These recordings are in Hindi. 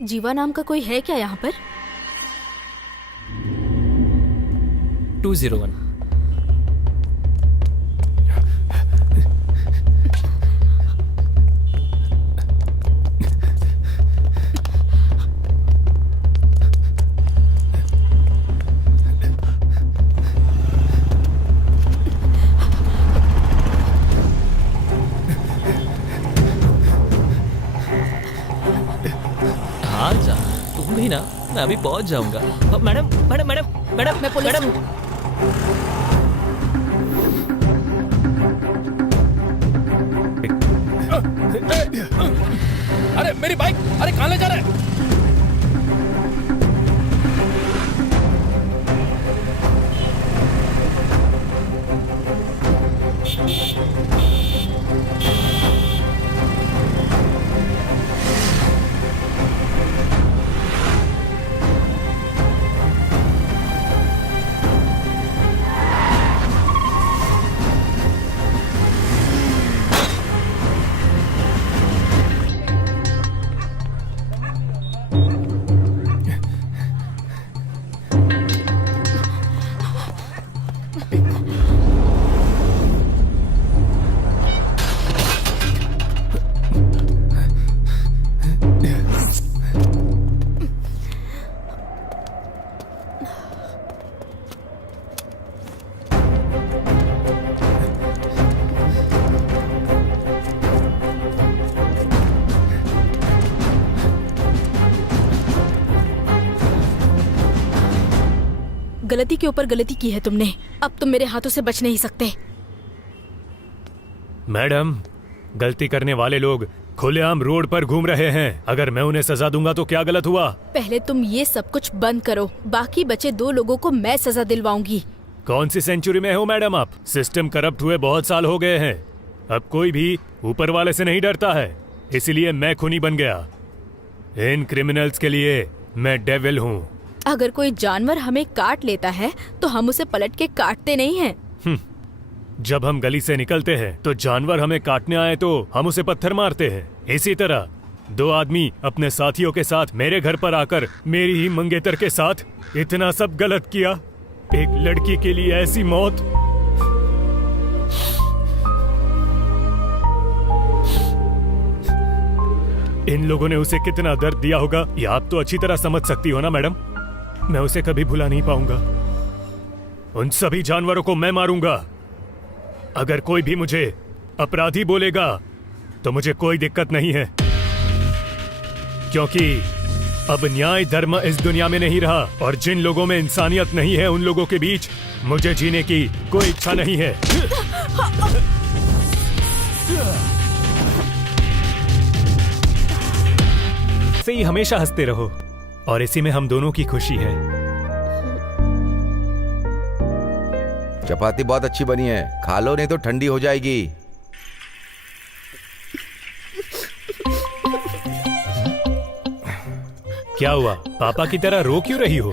जीवा नाम का कोई है क्या यहाँ पर? 201। हाँ जा, तुम भी ना, मैं अभी पहुंच जाऊंगा। मैडम मैडम मैडम मैडम मैं पुलिस मैडम। अरे मेरी बाइक, अरे कहाँ ले जा रहे हैं? गलती के ऊपर गलती की है तुमने, अब तुम मेरे हाथों से बच नहीं सकते। मैडम, गलती करने वाले लोग खुलेआम रोड पर घूम रहे हैं। अगर मैं उन्हें सजा दूंगा तो क्या गलत हुआ? पहले तुम ये सब कुछ बंद करो, बाकी बचे 2 लोगों को मैं सजा दिलवाऊंगी। कौन सी सेंचुरी में हो मैडम आप? सिस्टम करप्ट हुए बहुत साल हो गए हैं। अब कोई भी ऊपर वाले से नहीं डरता है, इसलिए मैं खूनी बन गया। इन क्रिमिनल्स के लिए मैं डेविल हूँ। अगर कोई जानवर हमें काट लेता है तो हम उसे पलट के काटते नहीं हैं। जब हम गली से निकलते हैं तो जानवर हमें काटने आए तो हम उसे पत्थर मारते हैं। इसी तरह 2 आदमी अपने साथियों के साथ मेरे घर पर आकर मेरी ही मंगेतर के साथ इतना सब गलत किया। एक लड़की के लिए ऐसी मौत। इन लोगों ने उसे कितना दर्द दिया होगा, ये आप तो अच्छी तरह समझ सकती हो ना मैडम। मैं उसे कभी भुला नहीं पाऊंगा। उन सभी जानवरों को मैं मारूंगा। अगर कोई भी मुझे अपराधी बोलेगा तो मुझे कोई दिक्कत नहीं है, क्योंकि अब न्याय धर्म इस दुनिया में नहीं रहा और जिन लोगों में इंसानियत नहीं है उन लोगों के बीच मुझे जीने की कोई इच्छा नहीं है। से ही हमेशा हंसते रहो और इसी में हम दोनों की खुशी है। चपाती बहुत अच्छी बनी है, खा लो नहीं तो ठंडी हो जाएगी। क्या हुआ, पापा की तरह रो क्यों रही हो?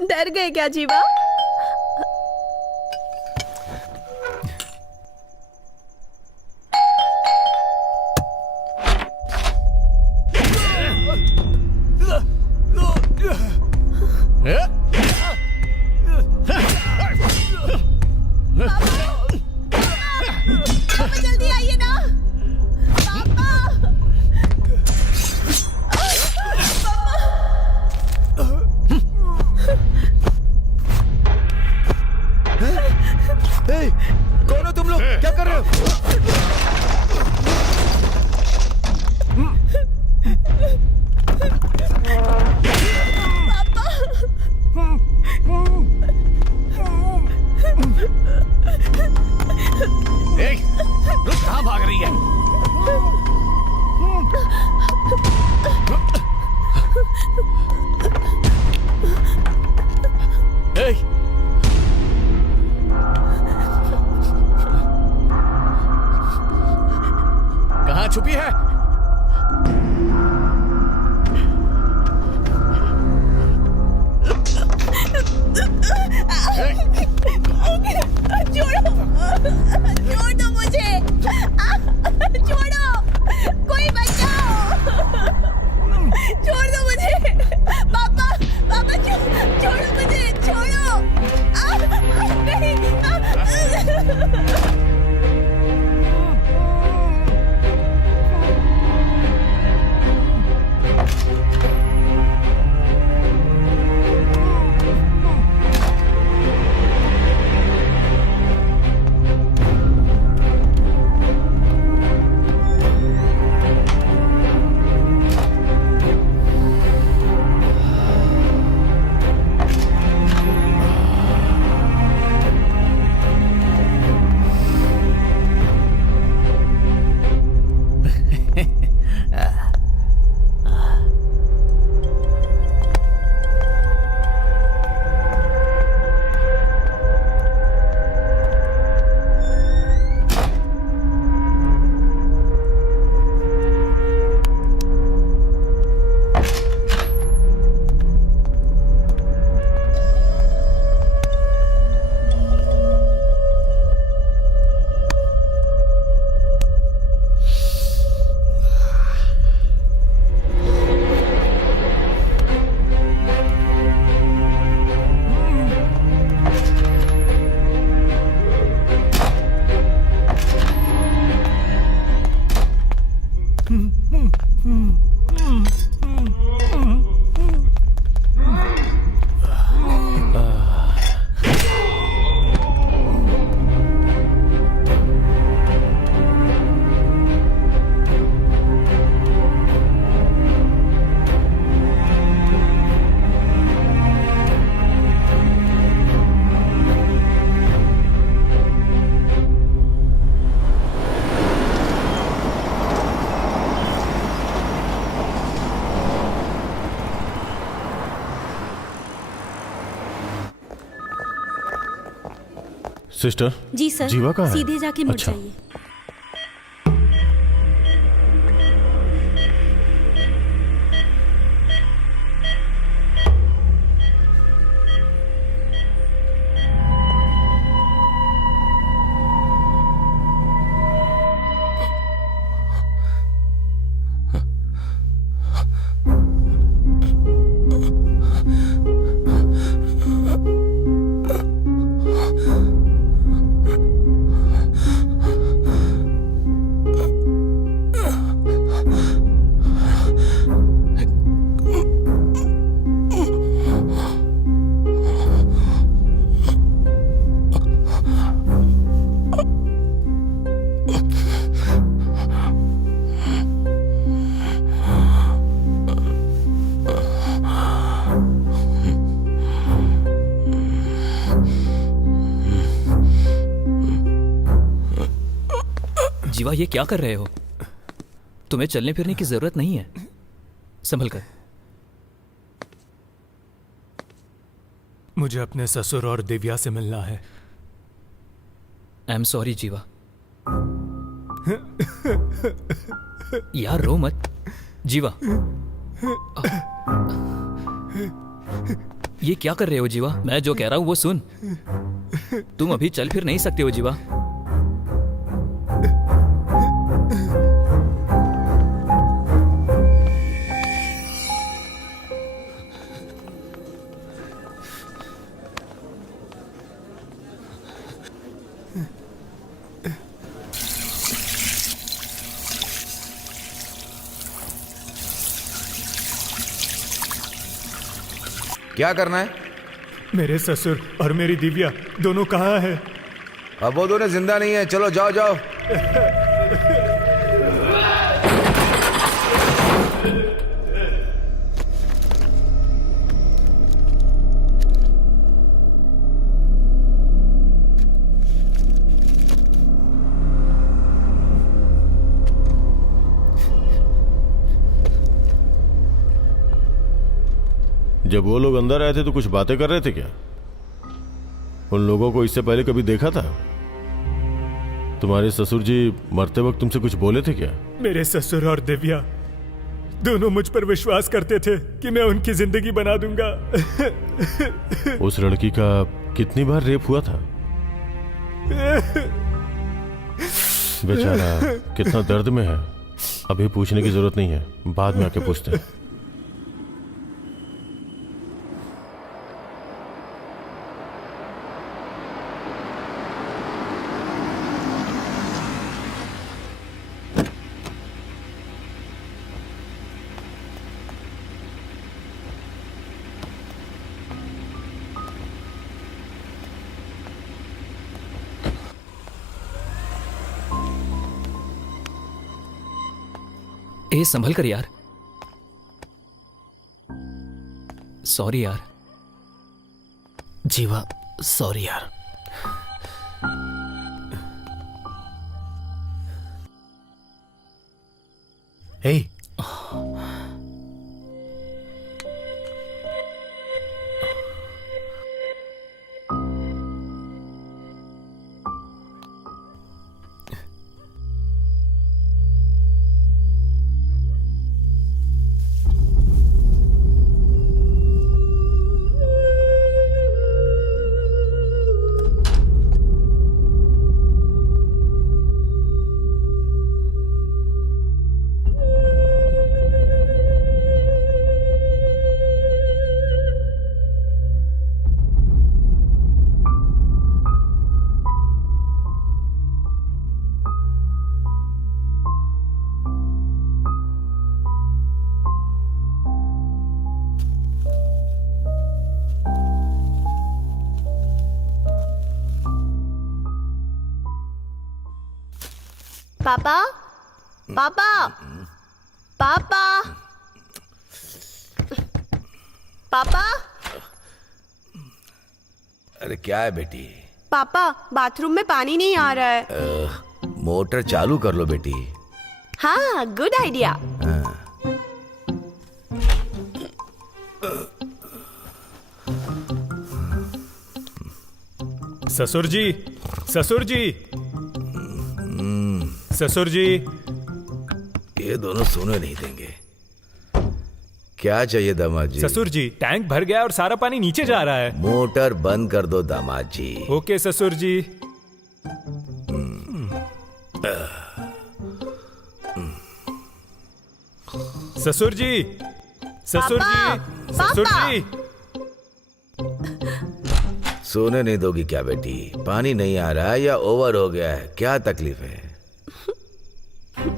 डर गए क्या जीवा? जल्दी आइए ना पापा। कौन हो तुम लोग? क्या कर रहे हो? कहाँ भाग रही है? कहाँ छुपी है? छोड़ दो मुझे। सिस्टर, जी सर। जीवा कहाँ है? सीधे जाके मुड़ अच्छा। जाइए। जीवा, ये क्या कर रहे हो? तुम्हें चलने फिरने की जरूरत नहीं है। संभल कर। मुझे अपने ससुर और दिव्या से मिलना है। आई एम सॉरी जीवा। यार रो मत जीवा। ये क्या कर रहे हो जीवा? मैं जो कह रहा हूं वो सुन। तुम अभी चल फिर नहीं सकते हो जीवा। क्या करना है? मेरे ससुर और मेरी दिव्या दोनों कहाँ हैं? अब वो दोनों जिंदा नहीं है। चलो जाओ जाओ। जब वो लोग अंदर आए थे तो कुछ बातें कर रहे थे क्या? उन लोगों को इससे पहले कभी देखा था? तुम्हारे ससुर जी मरते वक्त तुमसे कुछ बोले थे क्या? मेरे ससुर और दिव्या दोनों मुझ पर विश्वास करते थे कि मैं उनकी जिंदगी बना दूंगा। उस लड़की का कितनी बार रेप हुआ था? बेचारा कितना दर्द में है। अभी पूछने की जरूरत नहीं है, बाद में आके पूछते हैं। ए संभल कर यार। सॉरी यार। जीवा, सॉरी यार। हे, पापा, पापा, पापा, पापा। अरे क्या है बेटी? पापा, बाथरूम में पानी नहीं आ रहा है। मोटर चालू कर लो बेटी। हाँ, गुड आइडिया। ससुर जी, ससुर जी, ससुर जी, ये दोनों सोने नहीं देंगे। क्या चाहिए दामाद जी? ससुर जी, टैंक भर गया और सारा पानी नीचे जा रहा है। मोटर बंद कर दो दामाद जी। ओके ससुर जी। ससुर जी, ससुर जी, ससुर जी, सोने नहीं दोगी क्या बेटी? पानी नहीं आ रहा है या ओवर हो गया है? क्या तकलीफ है?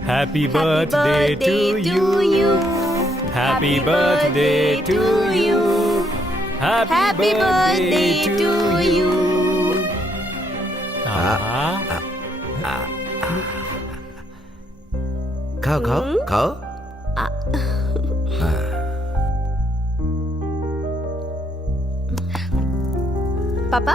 Happy birthday to you, happy birthday to you, happy birthday to you. खाओ खाओ खाओ। पापा।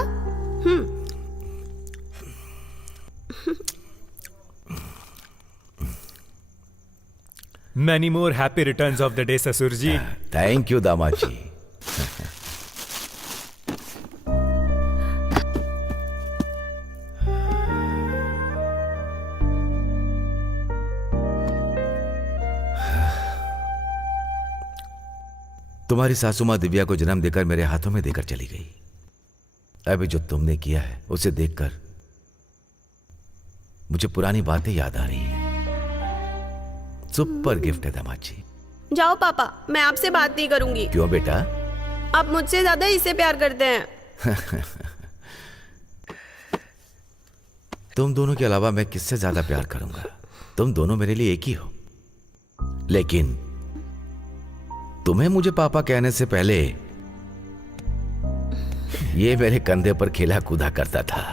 Many more happy returns of the day, ससुर जी। थैंक यू दामाद जी। तुम्हारी सासू माँ दिव्या को जन्म देकर मेरे हाथों में देकर चली गई। अभी जो तुमने किया है उसे देखकर मुझे पुरानी बातें याद आ रही हैं। सुपर गिफ्ट है दामाद जी। जाओ पापा, मैं आपसे बात नहीं करूंगी। क्यों बेटा? आप मुझसे ज्यादा इसे प्यार करते हैं। तुम दोनों के अलावा मैं किससे ज्यादा प्यार करूंगा? तुम दोनों मेरे लिए एक ही हो। लेकिन तुम्हें मुझे पापा कहने से पहले ये मेरे कंधे पर खेला कूदा करता था।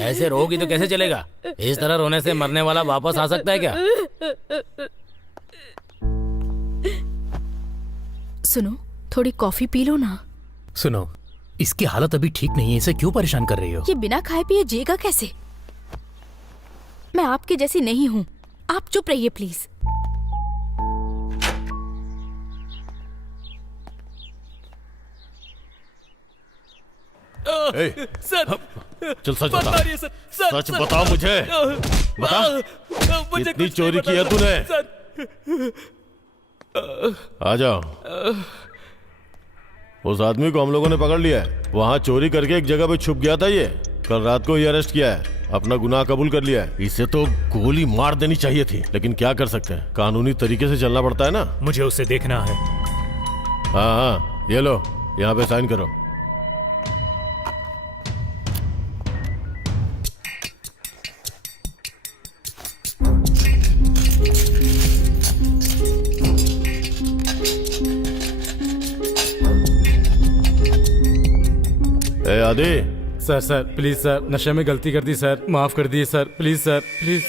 ऐसे रोगी तो कैसे चलेगा? इस तरह रोने से मरने वाला वापस आ सकता है क्या? सुनो, थोड़ी कॉफी पी लो ना। सुनो, इसकी हालत अभी ठीक नहीं है, इसे क्यों परेशान कर रही हो? ये बिना खाए पिए जिएगा कैसे? मैं आपकी जैसी नहीं हूँ। आप चुप रहिए प्लीज। सर, चल सच बता। सच बता मुझे। बता, कितनी चोरी की है तूने? आ जाओ। उस आदमी को हम लोगों ने पकड़ लिया है। वहां चोरी करके एक जगह पे छुप गया था। ये कल रात को ही अरेस्ट किया है। अपना गुनाह कबूल कर लिया है। इसे तो गोली मार देनी चाहिए थी, लेकिन क्या कर सकते हैं, कानूनी तरीके से चलना पड़ता है ना। मुझे उसे देखना है। हाँ हाँ, ये लो, यहाँ पे साइन करो। ए आदि। सर प्लीज सर, नशे में गलती कर दी सर, माफ कर दिए सर, प्लीज सर, प्लीज।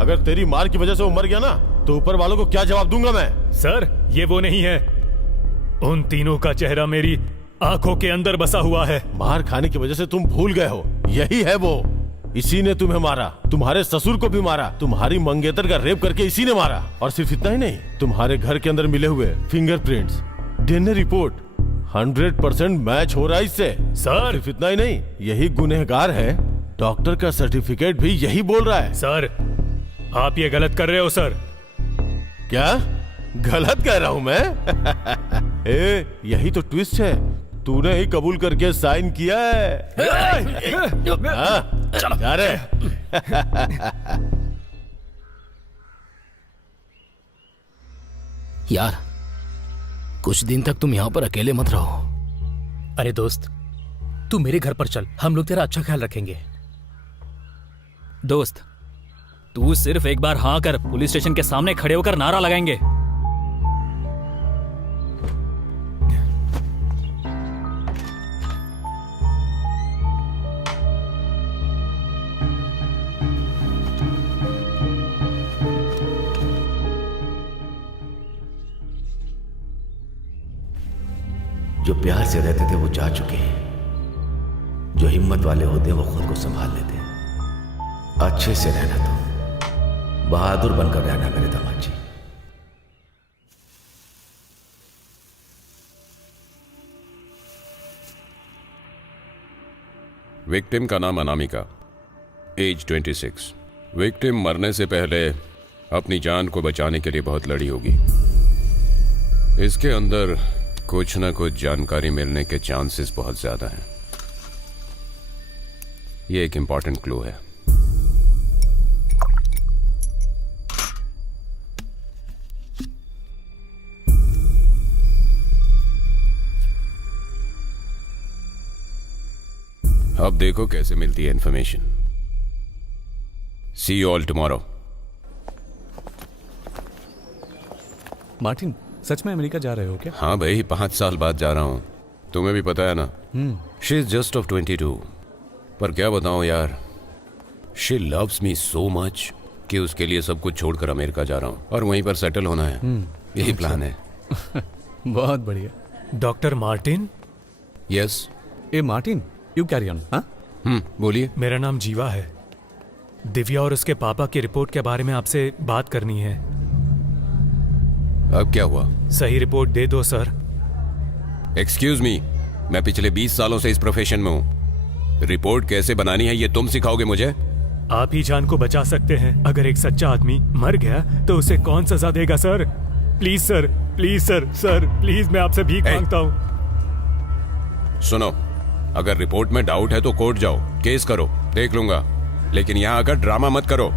अगर तेरी मार की वजह से वो मर गया ना, तो ऊपर वालों को क्या जवाब दूंगा मैं? सर, ये वो नहीं है। उन तीनों का चेहरा मेरी आंखों के अंदर बसा हुआ है। मार खाने की वजह से तुम भूल गए हो, यही है वो। इसी ने तुम्हें मारा, तुम्हारे ससुर को भी मारा, तुम्हारी मंगेतर का रेप करके इसी ने मारा। और सिर्फ इतना ही नहीं, तुम्हारे घर के अंदर मिले हुए फिंगरप्रिंट्स, डीएनए रिपोर्ट 100% मैच हो रहा है इससे। सर, सिर्फ इतना ही नहीं, यही गुनहगार है। डॉक्टर का सर्टिफिकेट भी यही बोल रहा है। सर, आप ये गलत कर रहे हो सर। क्या गलत कह रहा हूं मैं? ए, यही तो ट्विस्ट है। तूने ही कबूल करके साइन किया है। हाँ, जा रे। यार, कुछ दिन तक तुम यहाँ पर अकेले मत रहो। अरे दोस्त, तू मेरे घर पर चल, हम लोग तेरा अच्छा ख्याल रखेंगे। दोस्त, तू सिर्फ एक बार हाँ कर, पुलिस स्टेशन के सामने खड़े होकर नारा लगाएंगे। जो प्यार से रहते थे वो जा चुके हैं। जो हिम्मत वाले होते हैं वो खुद को संभाल लेते हैं। अच्छे से रहना, तुम बहादुर बनकर रहना मेरे दामाद जी। विक्टिम का नाम अनामिका, एज 26। विक्टिम मरने से पहले अपनी जान को बचाने के लिए बहुत लड़ी होगी। इसके अंदर कुछ ना कुछ जानकारी मिलने के चांसेस बहुत ज्यादा हैं। ये एक इंपॉर्टेंट क्लू है। अब देखो कैसे मिलती है information. See you all tomorrow. Martin, सच में अमेरिका जा रहे हो क्या? हाँ भाई, 5 साल बाद जा रहा हूं। तुम्हें भी पता है ना। She is just of 22। पर क्या बताऊं यार, she loves me so much कि उसके लिए सब कुछ छोड़कर अमेरिका जा रहा हूं और वहीं पर सेटल होना है। यही प्लान है। बहुत बढ़िया। Doctor Martin. Yes. A Martin, you carry on. हाँ, बोलिए। मेरा नाम जीवा है। दिव्या और उसके पापा की रिपोर्ट के बारे में आपसे बात करनी है। अब क्या हुआ? सही रिपोर्ट दे दो सर। एक्सक्यूज मी, मैं पिछले 20 सालों से इस प्रोफेशन में हूं। रिपोर्ट कैसे बनानी है ये तुम सिखाओगे मुझे? आप ही जान को बचा सकते हैं। अगर एक सच्चा आदमी मर गया तो उसे कौन सजा देगा sir? Please sir, please sir, sir please, मैं आपसे भीख मांगता हूं। सुनो, अगर रिपोर्ट में डाउट है तो कोर्ट जाओ, केस करो, देख लूंगा। लेकिन यहां आकर ड्रामा मत करो।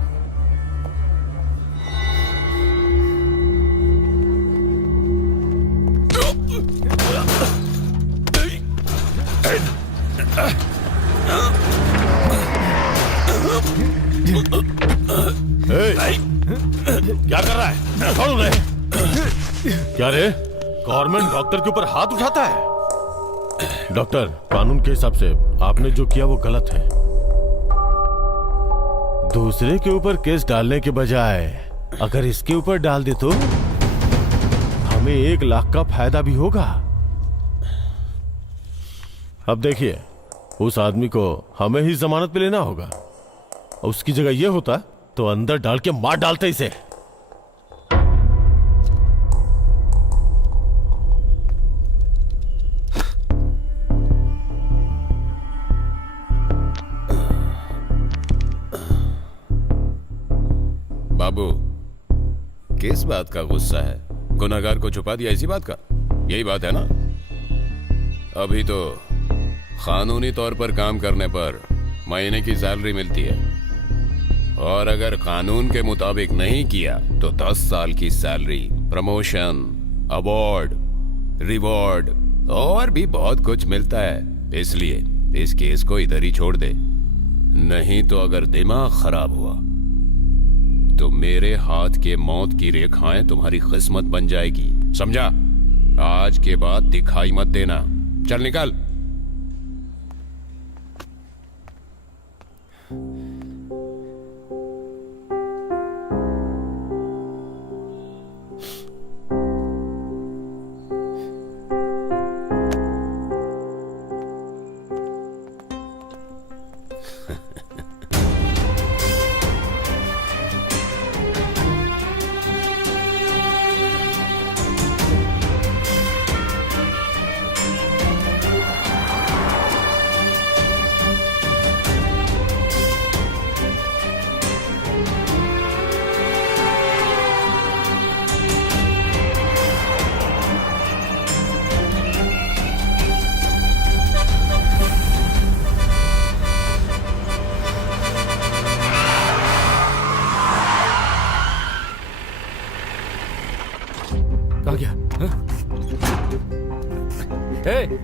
क्या कर रहा है? कौन उन्हें? क्या रे, गवर्नमेंट डॉक्टर के ऊपर हाथ उठाता है? डॉक्टर, कानून के हिसाब से आपने जो किया वो गलत है। दूसरे के ऊपर केस डालने के बजाय अगर इसके ऊपर डाल दे तो हमें 1 लाख का फायदा भी होगा। अब देखिए, उस आदमी को हमें ही जमानत पे लेना होगा। उसकी जगह यह होता तो अंदर डाल के मार डालते इसे। बाबू, किस बात का गुस्सा है? गुनहगार को छुपा दिया इसी बात का? यही बात है ना? अभी तो कानूनी तौर पर काम करने पर महीने की सैलरी मिलती है, और अगर कानून के मुताबिक नहीं किया तो 10 साल की सैलरी, प्रमोशन, अवार्ड, रिवॉर्ड और भी बहुत कुछ मिलता है। इसलिए इस केस को इधर ही छोड़ दे, नहीं तो अगर दिमाग खराब हुआ तो मेरे हाथ के मौत की रेखाएं तुम्हारी किस्मत बन जाएगी, समझा? आज के बाद दिखाई मत देना। चल निकल।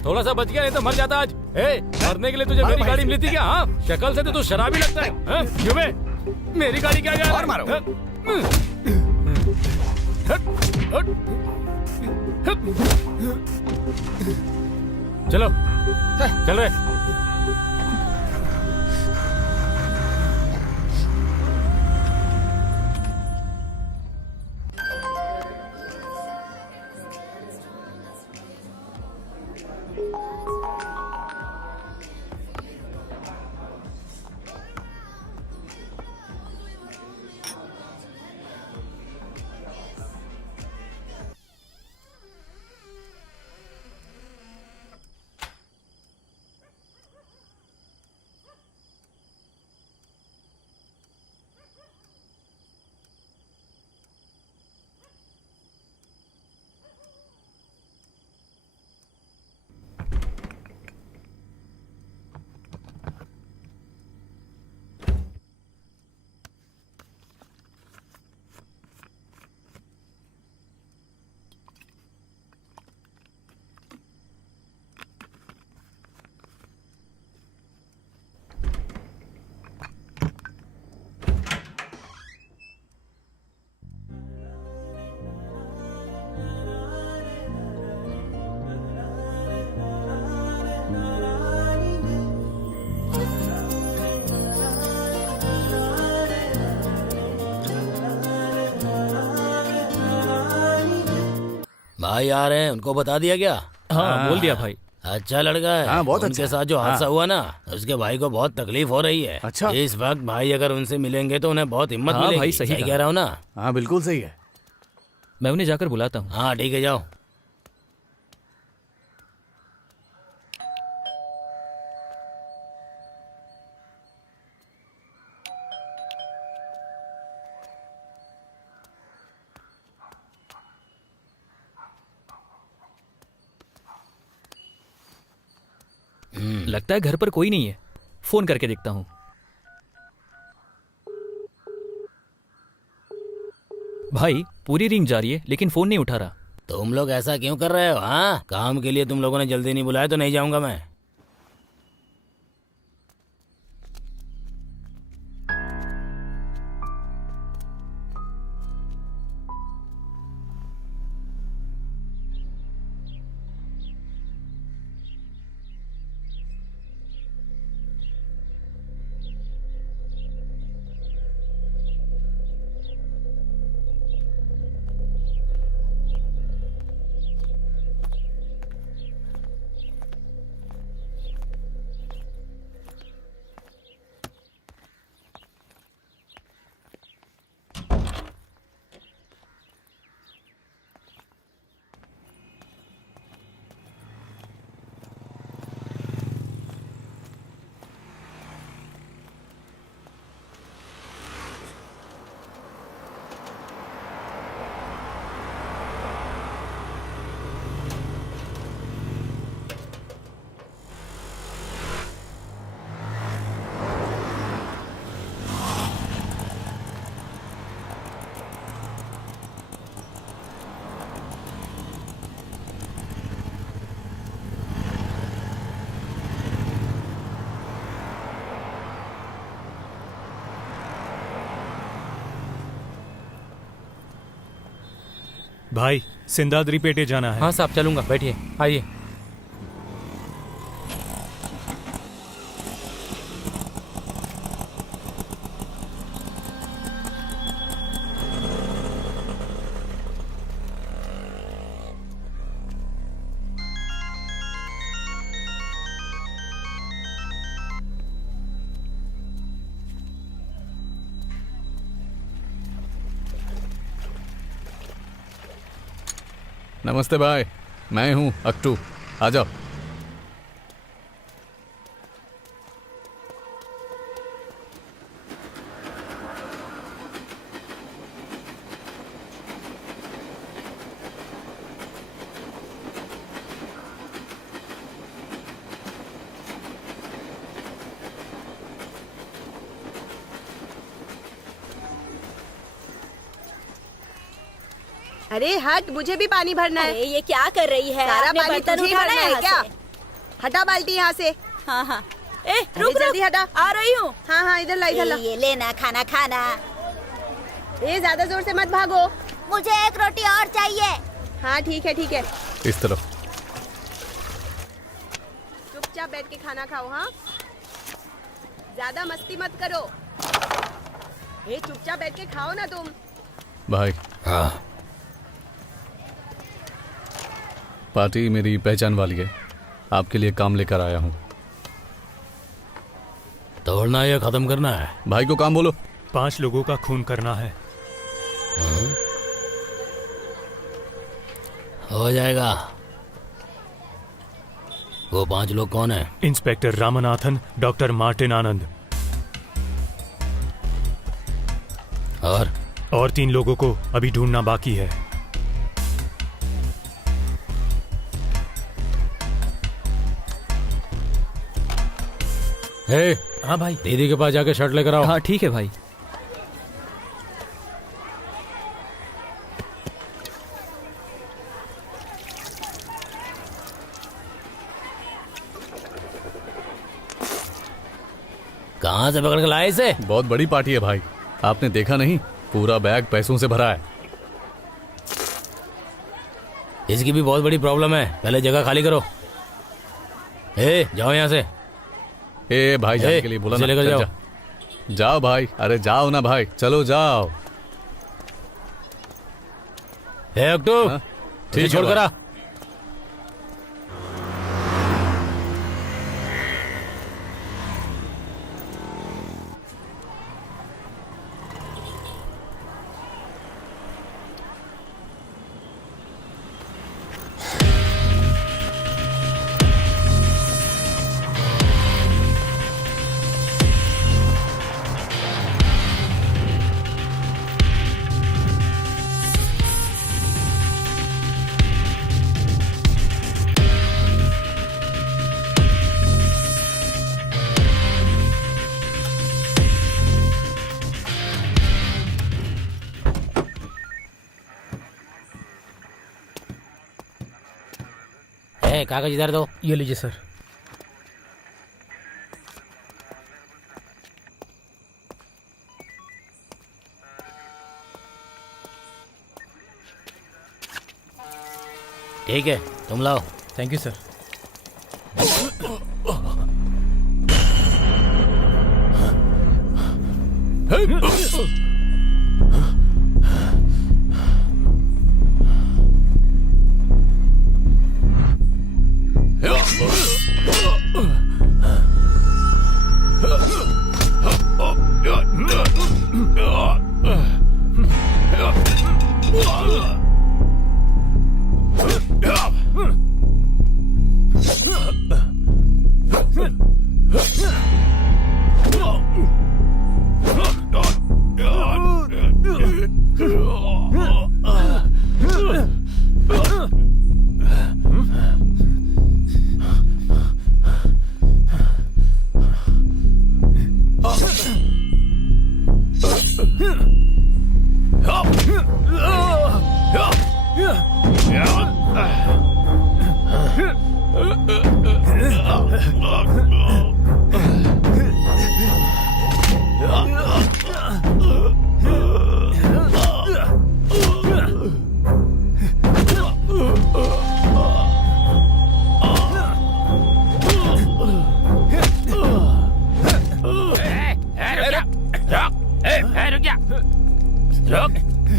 थोड़ा सा बच गया, नहीं तो मर जाता आज। मरने के लिए तुझे मेरी गाड़ी मिली थी क्या? हाँ, शक्ल से तो तू शराबी लगता है। क्यों बे? मेरी गाड़ी क्या गया? और मारो। चलो चल रहे। भाई आ रहे हैं, उनको बता दिया क्या? हाँ बोल दिया भाई। अच्छा लड़का है। हाँ, बहुत उनके अच्छा। साथ जो हादसा हुआ ना, उसके भाई को बहुत तकलीफ हो रही है। अच्छा। इस वक्त भाई अगर उनसे मिलेंगे तो उन्हें बहुत हिम्मत हाँ मिलेगी। भाई, सही कहा। कह रहा हूँ ना? हाँ बिल्कुल सही है। मैं उन्हें जाकर बुलाता हूँ। हाँ ठीक है, जाओ। लगता है घर पर कोई नहीं है, फोन करके देखता हूँ। भाई पूरी रिंग जा रही है लेकिन फोन नहीं उठा रहा। तुम लोग ऐसा क्यों कर रहे हो? हाँ, काम के लिए तुम लोगों ने जल्दी नहीं बुलाया तो नहीं जाऊंगा मैं। भाई सिंदाद्री पेटे जाना है। हाँ साहब, चलूंगा, बैठिए, आइए। नमस्ते भाई, मैं हूँ अक्टू, आ जाओ। अरे हट, मुझे भी पानी भरना है। अरे ये क्या कर रही है? सारा आपने पानी बर्तन तुझे ही उठाना भरना है यहाँ क्या? से? हटा बाल्टी यहाँ से। हाँ हाँ। ए अरे रुक जल्दी रुक, हटा। आ रही हूँ। हाँ हाँ, इधर ला, इधर ला। ये लेना खाना खाना। ए ज्यादा जोर से मत भागो। मुझे एक रोटी और चाहिए। हाँ ठीक है ठीक है, इस तरफ। चुपचाप बैठ के खाना खाओ। हाँ, ज्यादा मस्ती मत करो। ए चुपचाप बैठ के खाओ ना तुम। भाई हाँ, पार्टी मेरी पहचान वाली है, आपके लिए काम लेकर आया हूँ। तोड़ना या खत्म करना है? भाई को काम बोलो। 5 लोगों का खून करना है। हो जाएगा। वो 5 लोग कौन है? इंस्पेक्टर रामनाथन, डॉक्टर मार्टिन आनंद और 3 लोगों को अभी ढूंढना बाकी है। हे, हाँ भाई। दीदी के पास जाके शर्ट लेकर आओ। हाँ ठीक है भाई। कहाँ से पकड़ के लाए इसे? बहुत बड़ी पार्टी है भाई, आपने देखा नहीं? पूरा बैग पैसों से भरा है। इसकी भी बहुत बड़ी प्रॉब्लम है, पहले जगह खाली करो। ए, जाओ यहाँ से। ए भाई, जाने के लिए बोला ना। लेकर चल, जाओ। जाओ भाई, अरे जाओ ना भाई, चलो जाओ। हे अक्टू, हाँ? ठीक छोड़ कर आ। कागज इधर दो। ये लीजिए सर। ठीक है, तुम लाओ। Thank you sir.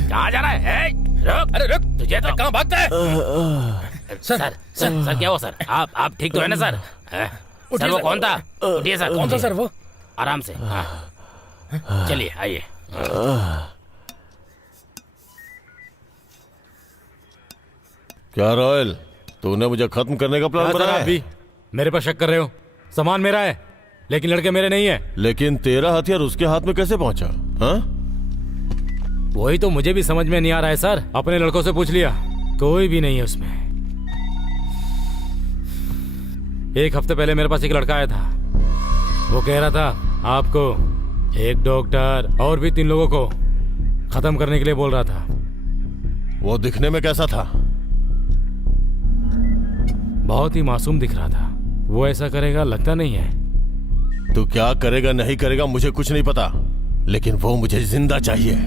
कहाँ जा रहा है? रुक, अरे रुक, तुझे तो कहाँ भागता है? सर क्या हुआ सर? आप ठीक तो है ना सर? सर वो कौन था? उठिए सर। कौन था सर वो? आराम से। हाँ, चलिए आइए। क्या रॉयल, तूने मुझे खत्म करने का प्लान बनाया है? भी मेरे पर शक कर रहे हो? सामान मेरा है लेकिन लड़के मेरे नहीं है। लेकिन तेरा हथियार उसके हाथ में कैसे पहुंचा? हाँ? वही तो मुझे भी समझ में नहीं आ रहा है सर। अपने लड़कों से पूछ लिया, कोई भी नहीं है उसमें। एक हफ्ते पहले मेरे पास एक लड़का आया था। वो कह रहा था आपको, एक डॉक्टर और भी 3 लोगों को खत्म करने के लिए बोल रहा था। वो दिखने में कैसा था? बहुत ही मासूम दिख रहा था। वो ऐसा करेगा लगता नहीं है। तू क्या करेगा नहीं करेगा मुझे कुछ नहीं पता, लेकिन वो मुझे जिंदा चाहिए।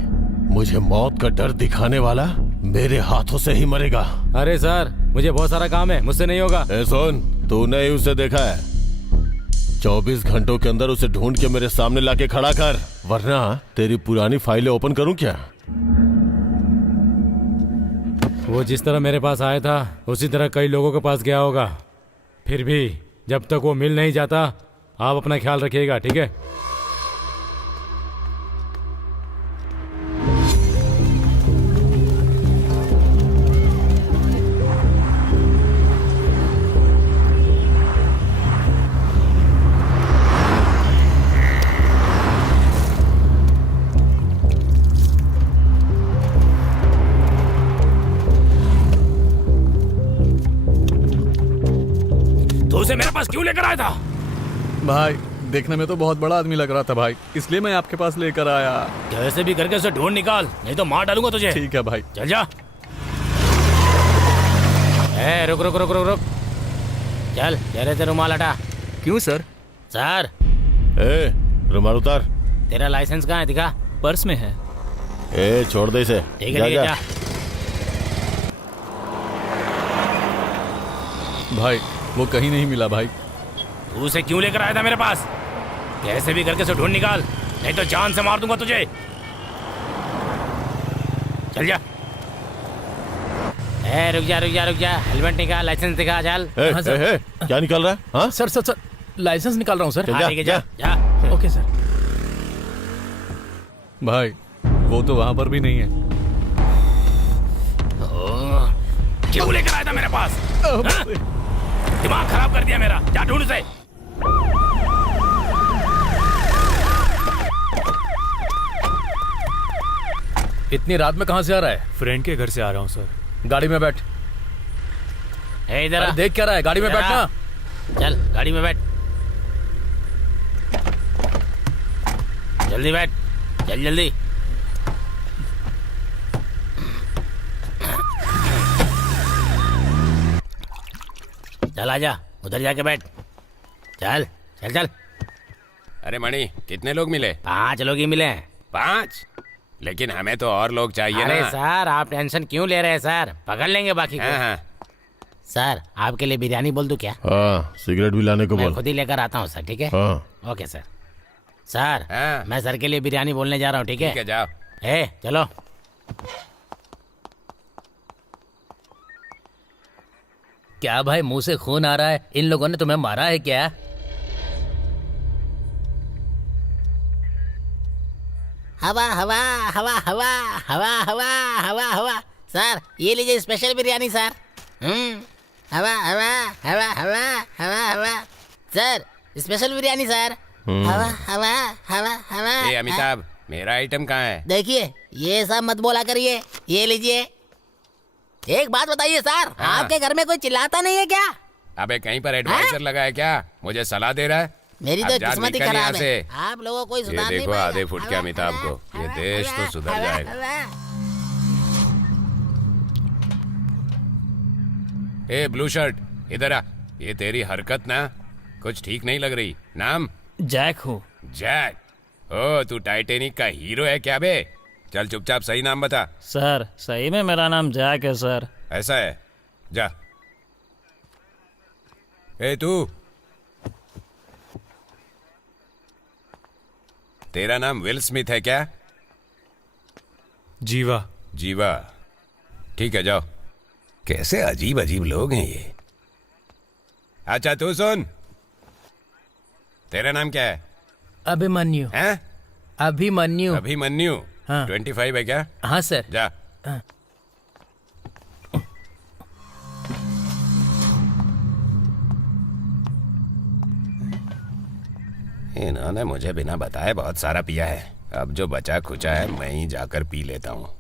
मुझे मौत का डर दिखाने वाला मेरे हाथों से ही मरेगा। अरे सर, मुझे बहुत सारा काम है, मुझसे नहीं होगा। ए सुन, तूने ही उसे देखा है। 24 घंटों के अंदर उसे ढूंढ के मेरे सामने लाके खड़ा कर, वरना तेरी पुरानी फाइलें ओपन करूं क्या? वो जिस तरह मेरे पास आया था उसी तरह कई लोगों के पास गया होगा। फिर भी जब तक वो मिल नहीं जाता, आप अपना ख्याल रखिएगा, ठीक है? तो उसे मेरे पास क्यों लेकर आया था? भाई देखने में तो बहुत बड़ा आदमी लग रहा था भाई, इसलिए मैं आपके पास लेकर आया। कैसे भी करके उसे ढूंढ निकाल, नहीं तो मार डालूंगा तुझे। ठीक है भाई। चल जा। रुक रुक रुक रुक रुक। चल, चेहरे से रुमाल हटा। क्यों सर? सर, ए, रुमाल उतार। तेरा लाइसेंस कहाँ है? दिखा। पर्स में है। ए, छोड़ दे इसे। ठीक है, जा। भाई वो कहीं नहीं मिला भाई। तू उसे क्यों लेकर आया था मेरे पास? कैसे भी करके उसे ढूंढ निकाल, नहीं तो जान से मार दूंगा तुझे। चल जा। रुक जा हेलमेट निकाल लाइसेंस दिखा चल क्या निकल रहा है? हाँ सर सर सर लाइसेंस निकाल रहा हूँ सर। चल हाँ, ठीक है, जा जा ओके सर। भाई वो तो वहां पर भी नहीं है। क्यों लेकर आया था मेरे पास? हाँ? दिमाग खराब कर दिया मेरा। जा ढूंढ उसे। इतनी रात में कहाँ से आ रहा है? फ्रेंड के घर से आ रहा हूँ सर। गाड़ी में बैठ। इधर अरे आ। देख क्या रहा है? गाड़ी में इधर आ। बैठना। चल गाड़ी में बैठ। जल्दी बैठ। चल जल्दी। चल आजा उधर जाके बैठ। चल चल चल। अरे मणि, कितने लोग मिले? 5 लोग ही मिले हैं। 5? लेकिन हमें तो और लोग चाहिए अरे ना। सर आप टेंशन क्यों ले रहे हैं सर? पकड़ लेंगे बाकी को। हाँ हाँ। सर आपके लिए बिरयानी बोल दूं क्या? हाँ, सिगरेट भी लाने को मैं बोल। खुद ही लेकर आता हूँ सर। ठीक है? हाँ ओके सर। सर हाँ। मैं सर के लिए बिरयानी बोलने जा रहा हूँ। ठीक ठीक है, जाओ। चलो। क्या भाई मुंह से खून आ रहा है? इन लोगों ने तुम्हें मारा है क्या? हवा हवा हवा हवा हवा हवा हवा हवा। सर ये लीजिए स्पेशल बिरयानी सर। हवा हवा हवा हवा हवा हवा। Sir special biryani sir. हवा हवा हवा हवा। ए अमिताभ, मेरा आइटम कहाँ है? देखिए ये सब मत बोला करिए। ये लीजिए। एक बात बताइए सर, हाँ। आपके घर में कोई चिल्लाता नहीं है क्या? अबे कहीं पर एडवाइजर लगा है क्या? मुझे सलाह दे रहा है? मेरी अब तो जा, किस्मत ही निकल यहाँ खराब है। से। आप लोगों को ये सुधार नहीं देखो पाएगा। आधे फुट के अमिताभ को। ये देश तो सुधर जाएगा। ए ब्लू शर्ट, इधर आ। ये तेरी हरकत ना कुछ ठीक नहीं लग रही। नाम? जैक हूँ। जैक? ओ तू टाइटेनिक का हीरो है क्या बे? चल चुपचाप सही नाम बता। सर सही में मेरा नाम जैक है सर। ऐसा है? जा। ए तू, तेरा नाम विल स्मिथ है क्या? जीवा। जीवा, ठीक है जाओ। कैसे अजीब अजीब लोग हैं ये। अच्छा तू सुन, तेरा नाम क्या है? अभिमन्यु। हैं? अभिमन्यु। अभिमन्यु। हाँ। 25 है क्या? हाँ सर। जा। हाँ। इन्होंने मुझे बिना बताए बहुत सारा पिया है। अब जो बचा खुचा है मैं ही जाकर पी लेता हूँ।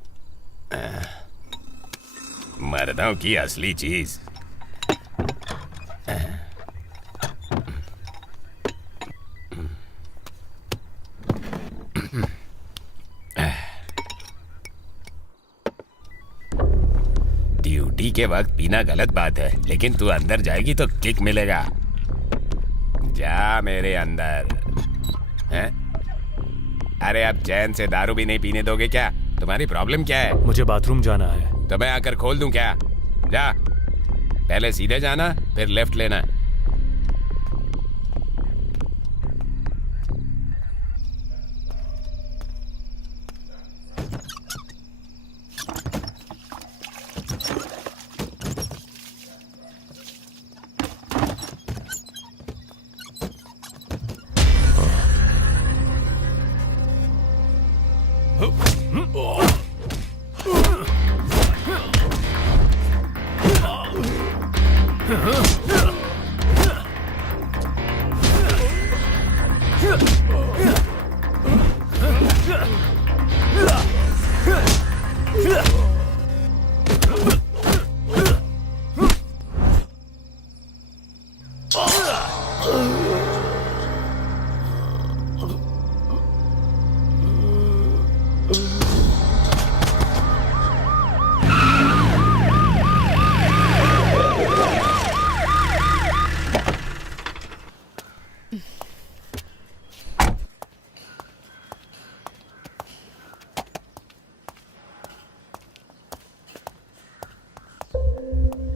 मर्दों की असली चीज। ड्यूटी के वक्त पीना गलत बात है, लेकिन तू अंदर जाएगी तो किक मिलेगा। जा मेरे अंदर। हैं? अरे अब चैन से दारू भी नहीं पीने दोगे क्या? तुम्हारी प्रॉब्लम क्या है? मुझे बाथरूम जाना है। तो मैं आकर खोल दूं क्या? जा। पहले सीधे जाना, फिर लेफ्ट लेना।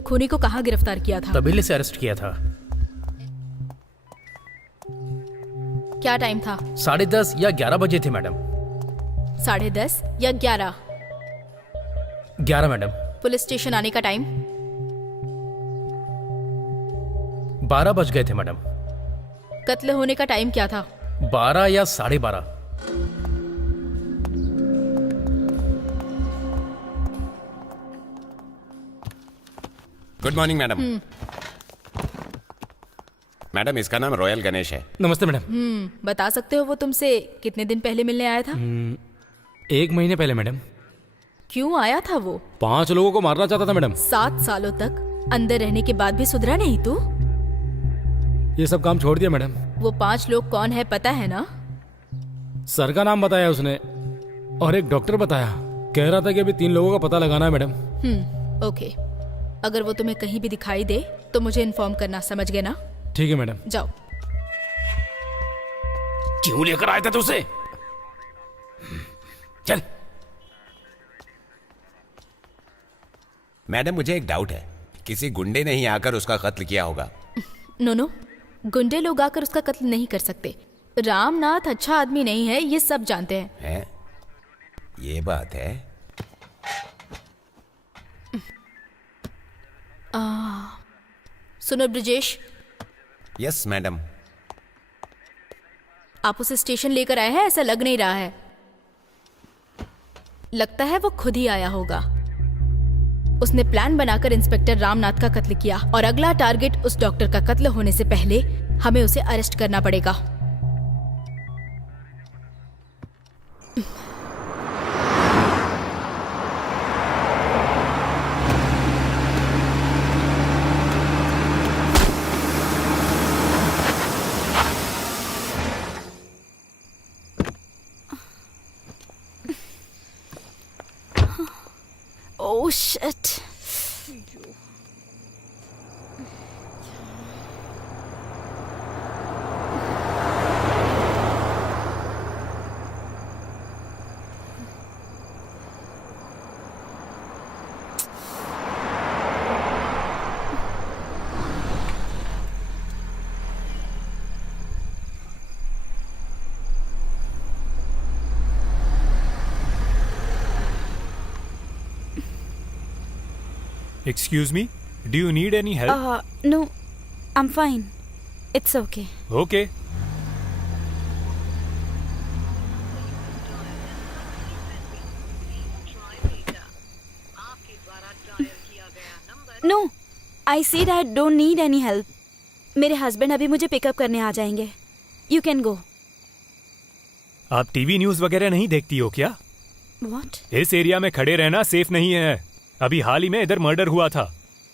खूनी को कहाँ गिरफ्तार किया था? तबीले से अरेस्ट किया था। क्या टाइम था? 10:30 या 11 बजे थे मैडम। 10:30 या 11? 11 मैडम। पुलिस स्टेशन आने का टाइम? 12 बज गए थे मैडम। कत्ल होने का टाइम क्या था? 12 या 12:30। Good morning madam. मैडम, इसका नाम रॉयल गणेश है। नमस्ते मैडम। बता सकते हो वो तुमसे कितने दिन पहले मिलने आया था? 1 महीने पहले मैडम। क्यों आया था वो? 5 लोगों को मारना चाहता था मैडम। 7 सालों तक अंदर रहने के बाद भी सुधरा नहीं तू? ये सब काम छोड़ दिया मैडम। वो 5 लोग कौन है पता है ना? सर का नाम बताया उसने और एक डॉक्टर बताया। कह रहा था कि अभी 3 लोगों का पता लगाना है मैडम। ओके। अगर वो तुम्हें कहीं भी दिखाई दे तो मुझे इन्फॉर्म करना, समझ गए ना? ठीक है मैडम। जाओ। क्यों लेकर आया था तू उसे? चल। मैडम, मुझे एक डाउट है, किसी गुंडे ने ही आकर उसका कत्ल किया होगा। नो, गुंडे लोग आकर उसका कत्ल नहीं कर सकते। रामनाथ अच्छा आदमी नहीं है, ये सब जानते हैं। है? ये बात है। सुनो ब्रिजेश, यस मैडम। आप उसे स्टेशन लेकर आए हैं, ऐसा लग नहीं रहा है। लगता है वो खुद ही आया होगा। उसने प्लान बनाकर इंस्पेक्टर रामनाथ का कत्ल किया और अगला टारगेट उस डॉक्टर का कत्ल होने से पहले हमें उसे अरेस्ट करना पड़ेगा। Oh shit. Excuse me, do you need any help? No, I'm fine. It's okay. Okay. No, I said I don't need any help. मेरे हस्बैंड अभी मुझे पिकअप करने आ जाएंगे. You can go. आप टीवी न्यूज़ वगैरह नहीं देखती हो क्या? What? इस एरिया में खड़े रहना सेफ नहीं है। अभी हाल ही में इधर मर्डर हुआ था।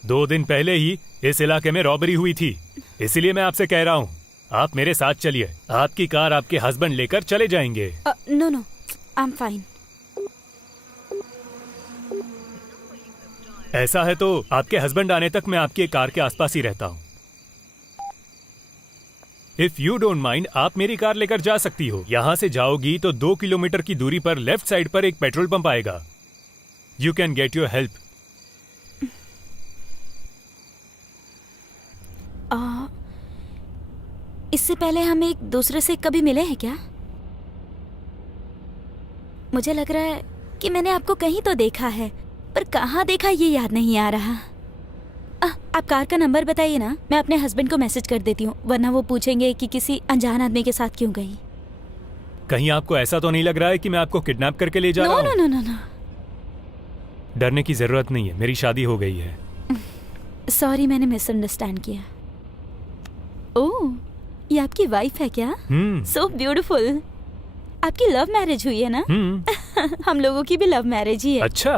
2 दिन पहले ही इस इलाके में रॉबरी हुई थी। इसीलिए मैं आपसे कह रहा हूँ, आप मेरे साथ चलिए। आपकी कार आपके हस्बैंड लेकर चले जाएंगे। No, I'm fine. ऐसा है तो आपके हस्बैंड आने तक मैं आपकी कार के आसपास ही रहता हूँ। इफ यू डोंट माइंड, आप मेरी कार लेकर जा सकती हो। यहाँ से जाओगी तो 2 किलोमीटर की दूरी पर लेफ्ट साइड पर एक पेट्रोल पंप आएगा। You can get your help. इससे पहले हम एक दूसरे से कभी मिले हैं क्या? मुझे लग रहा है कि मैंने आपको कहीं तो देखा है, पर कहाँ देखा ये याद नहीं आ रहा। आप कार का नंबर बताइए ना, मैं अपने हस्बैंड को मैसेज कर देती हूँ, वरना वो पूछेंगे कि किसी अनजान आदमी के साथ क्यों गई। कहीं आपको ऐसा तो नहीं लग रहा है कि मैं आपको किडनैप करके ले जा रहा हूँ? नो। डरने की जरूरत नहीं है, मेरी शादी हो गई है। सॉरी, मैंने मिसअंडरस्टैंड किया। ओह, ये आपकी वाइफ है क्या? So beautiful. आपकी लव मैरिज हुई है ना? हम लोगों की भी लव मैरिज ही है। अच्छा।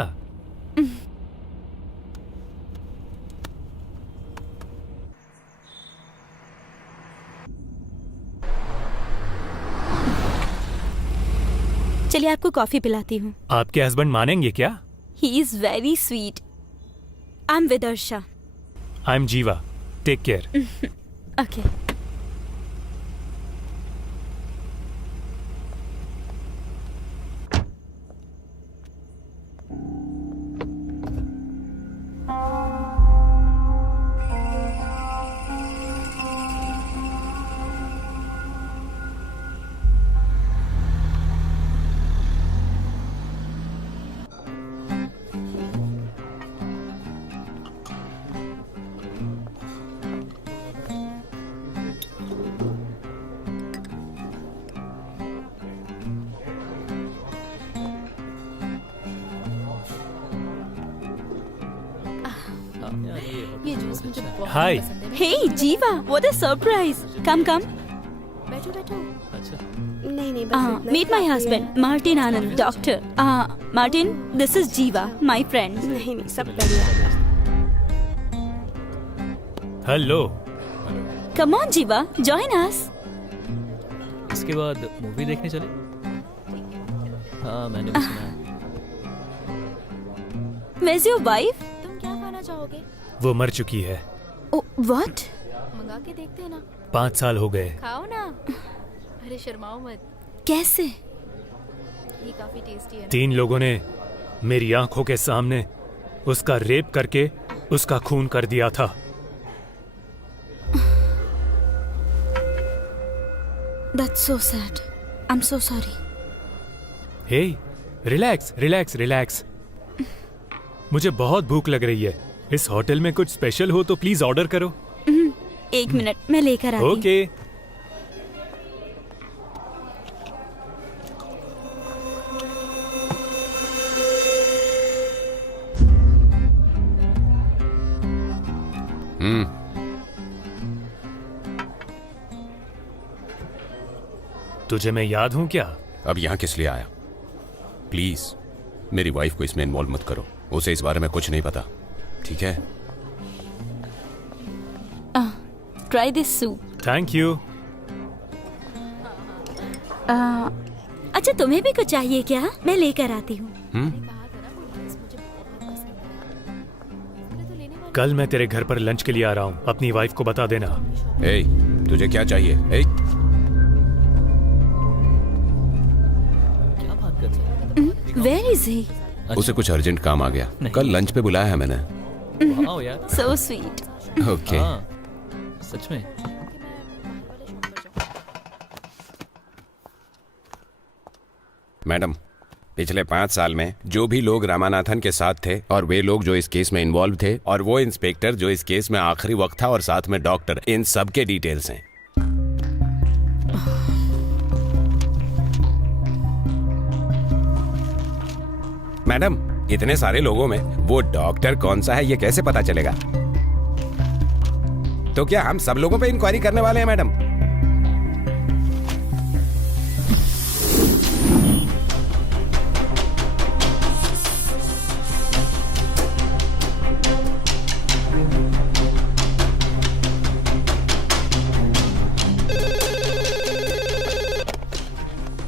चलिए आपको कॉफी पिलाती हूँ। आपके हस्बैंड मानेंगे क्या? He is very sweet. I am Vidarsha. I am Jeeva. Take care. Okay. ये जूस मुझे बहुत Hi. पसंद है। Hey, Jiva, what a surprise! Come, come. बैठो बैठो। नहीं नहीं बस इतना Meet my काफी है। husband, Martin Anand, doctor. Martin, this is Jiva, my friend. नहीं नहीं सब बढ़िया। Hello. Come on, Jiva, join us. इसके बाद मूवी देखने चले? हाँ, मैंने भी सुना है। Where's your wife? तुम क्या खाना चाहोगे? वो मर चुकी है। Oh, what? मंगा के देखते हैं ना। 5 साल हो गए। खाओ ना। अरे शर्माओ मत, कैसे? ये काफी टेस्टी है ना। 3 लोगों ने मेरी आंखों के सामने उसका रेप करके उसका खून कर दिया था। That's so sad. I'm so sorry. Hey, relax relax relax. मुझे बहुत भूख लग रही है। इस होटल में कुछ स्पेशल हो तो प्लीज ऑर्डर करो। 1 मिनट, मैं लेकर आती हूँ। ओके। तुझे मैं याद हूं क्या? अब यहाँ किस लिए आया? प्लीज मेरी वाइफ को इसमें इन्वॉल्व मत करो। उसे इस बारे में कुछ नहीं पता, ठीक है? Try this soup. Thank you. अच्छा, तुम्हें भी कुछ चाहिए क्या? मैं लेकर आती हूँ। कल मैं तेरे घर पर लंच के लिए आ रहा हूँ। अपनी वाइफ को बता देना। ए, तुझे क्या चाहिए? ए, क्या बात कर रहे हो? Where is he? उसे कुछ अर्जेंट काम आ गया। कल लंच पे बुलाया है मैंने। वाओ यार। So sweet. ओके। हाँ, सच में। मैडम, पिछले 5 साल में जो भी लोग रामानाथन के साथ थे और वे लोग जो इस केस में इन्वॉल्व थे और वो इंस्पेक्टर जो इस केस में आखिरी वक्त था और साथ में डॉक्टर, इन सब के डिटेल्स हैं। मैडम, इतने सारे लोगों में वो डॉक्टर कौन सा है ये कैसे पता चलेगा? तो क्या हम सब लोगों पे इंक्वायरी करने वाले हैं madam?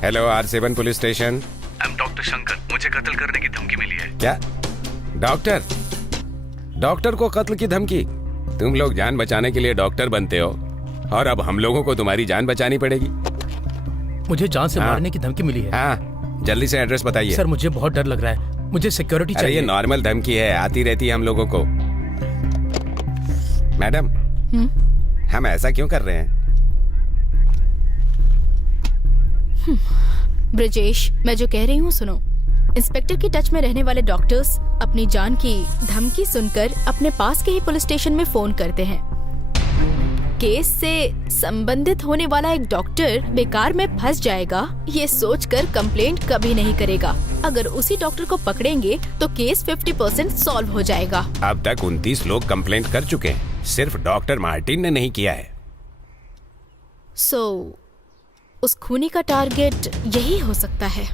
Hello, R7 police station. Doctor Shankar, मुझे कत्ल करने की धमकी मिली है। क्या? डॉक्टर? डॉक्टर को कत्ल की धमकी? तुम लोग जान बचाने के लिए डॉक्टर बनते हो और अब हम लोगों को तुम्हारी जान बचानी पड़ेगी। मुझे जान से मारने की धमकी मिली है। हाँ, जल्दी से एड्रेस बताइए। सर, मुझे बहुत डर लग रहा है। मुझे सिक्योरिटी अरे चाहिए। ये नॉर्मल धमकी है, आती रहती है हम लोगों को। मैडम, हम ऐसा क्यों कर रहे हैं? ब्रजेश, मैं जो कह रही हूँ सुनो। इंस्पेक्टर की टच में रहने वाले डॉक्टर्स अपनी जान की धमकी सुनकर अपने पास के ही पुलिस स्टेशन में फोन करते हैं। केस से संबंधित होने वाला एक डॉक्टर बेकार में फंस जाएगा ये सोचकर कंप्लेंट कभी नहीं करेगा। अगर उसी डॉक्टर को पकड़ेंगे तो केस 50% सॉल्व हो जाएगा। अब तक 29 लोग कंप्लेंट कर चुके हैं, सिर्फ डॉक्टर मार्टिन ने नहीं किया है। उस खूनी का टारगेट यही हो सकता है।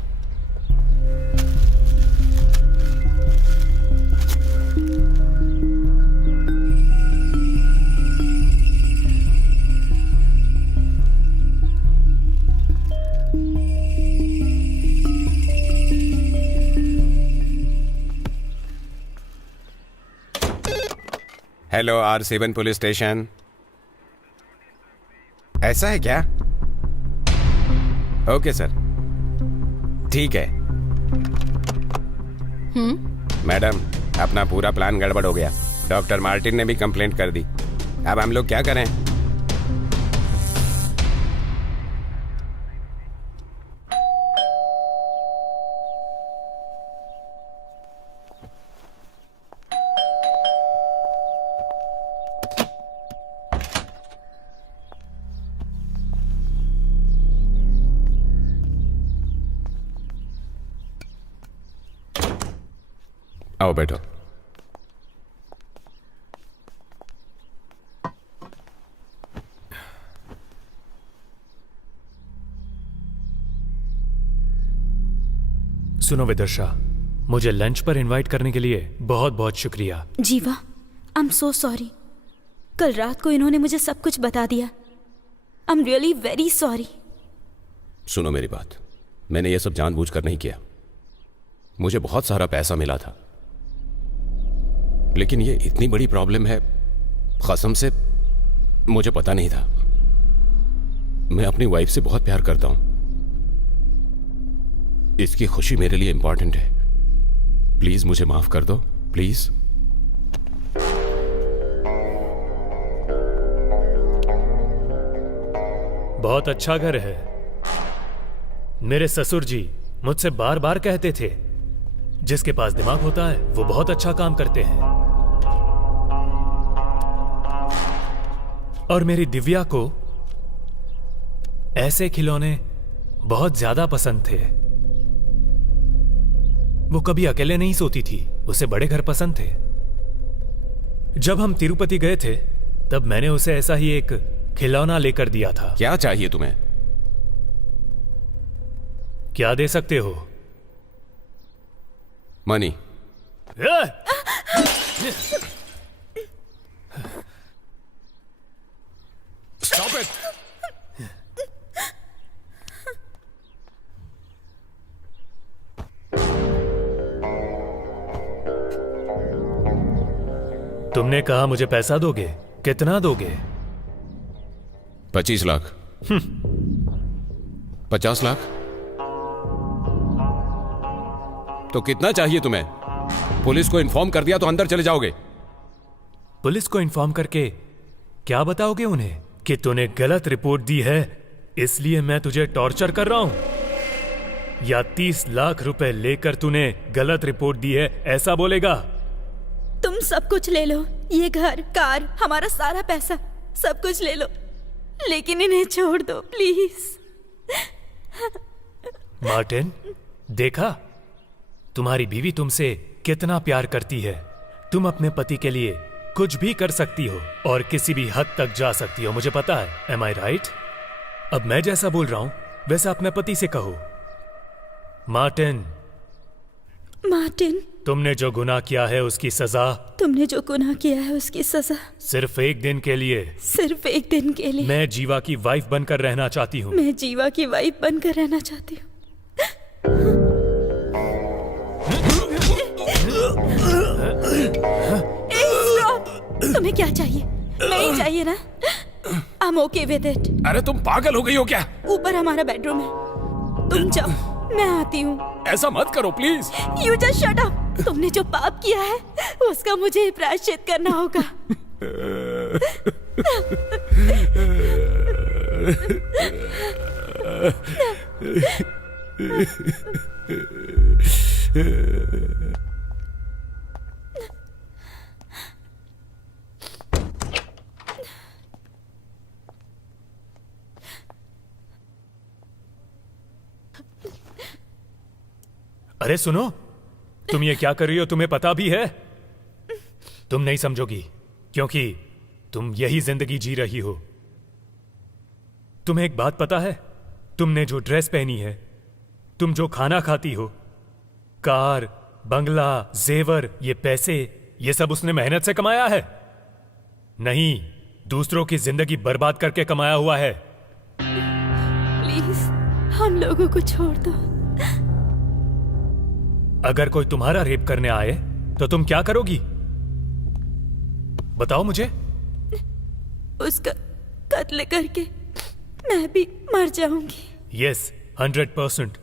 Hello, R7 police station. ऐसा है क्या? ओके सर, ठीक है। मैडम, अपना पूरा प्लान गड़बड़ हो गया। डॉक्टर मार्टिन ने भी कंप्लेंट कर दी। अब हम लोग क्या करें? आओ बैठो। सुनो विदुषा, मुझे लंच पर इनवाइट करने के लिए बहुत बहुत शुक्रिया। जीवा, आई एम सो सॉरी। कल रात को इन्होंने मुझे सब कुछ बता दिया। I am really very sorry. सुनो मेरी बात, मैंने ये सब जानबूझकर नहीं किया। मुझे बहुत सारा पैसा मिला था, लेकिन ये इतनी बड़ी प्रॉब्लम है, कसम से मुझे पता नहीं था। मैं अपनी वाइफ से बहुत प्यार करता हूं। इसकी खुशी मेरे लिए इंपॉर्टेंट है। प्लीज मुझे माफ कर दो, प्लीज। बहुत अच्छा घर है। मेरे ससुर जी मुझसे बार बार कहते थे, जिसके पास दिमाग होता है वो बहुत अच्छा काम करते हैं। और मेरी दिव्या को ऐसे खिलौने बहुत ज्यादा पसंद थे। वो कभी अकेले नहीं सोती थी, उसे बड़े घर पसंद थे। जब हम तिरुपति गए थे तब मैंने उसे ऐसा ही एक खिलौना लेकर दिया था। क्या चाहिए तुम्हें? क्या दे सकते हो? मनी। Stop it. तुमने कहा मुझे पैसा दोगे, कितना दोगे? 25 लाख। 50 लाख? तो कितना चाहिए तुम्हें? पुलिस को इन्फॉर्म कर दिया तो अंदर चले जाओगे। पुलिस को इन्फॉर्म करके क्या बताओगे उन्हें कि तूने गलत रिपोर्ट दी है, इसलिए मैं तुझे टॉर्चर कर रहा हूं? या 30 लाख रुपए लेकर तूने गलत रिपोर्ट दी है, ऐसा बोलेगा? तुम सब कुछ ले लो, ये घर, कार, हमारा सारा पैसा, सब कुछ ले लो, लेकिन इन्हें छोड़ दो प्लीज। मार्टिन, देखा तुम्हारी बीवी तुमसे कितना प्यार करती है। तुम अपने पति के लिए कुछ भी कर सकती हो और किसी भी हद तक जा सकती हो, मुझे पता है। एम आई राइट? अब मैं जैसा बोल रहा हूं वैसा अपने पति से कहो। मार्टिन, मार्टिन, तुमने जो गुनाह किया है उसकी सजा, तुमने जो गुनाह किया है उसकी सजा सिर्फ एक दिन के लिए, सिर्फ एक दिन के लिए। मैं जीवा की वाइफ बनकर रहना चाहती हूँ। मैं जीवा की वाइफ बनकर रहना चाहती हूँ। तुम्हें क्या चाहिए? नहीं चाहिए ना? I'm okay with it। अरे तुम पागल हो गई हो क्या? ऊपर हमारा बेडरूम है, तुम जाओ, मैं आती हूँ। ऐसा मत करो please. You just shut up। तुमने जो पाप किया है उसका मुझे प्रायश्चित करना होगा। अरे सुनो, तुम ये क्या कर रही हो? तुम्हें पता भी है? तुम नहीं समझोगी क्योंकि तुम यही जिंदगी जी रही हो। तुम्हें एक बात पता है? तुमने जो ड्रेस पहनी है, तुम जो खाना खाती हो, कार, बंगला, जेवर, ये पैसे, ये सब उसने मेहनत से कमाया है? नहीं, दूसरों की जिंदगी बर्बाद करके कमाया हुआ है। प्लीज हम लोगों को छोड़ दो। अगर कोई तुम्हारा रेप करने आए तो तुम क्या करोगी? बताओ मुझे। उसका कत्ल करके मैं भी मर जाऊंगी। यस, 100%।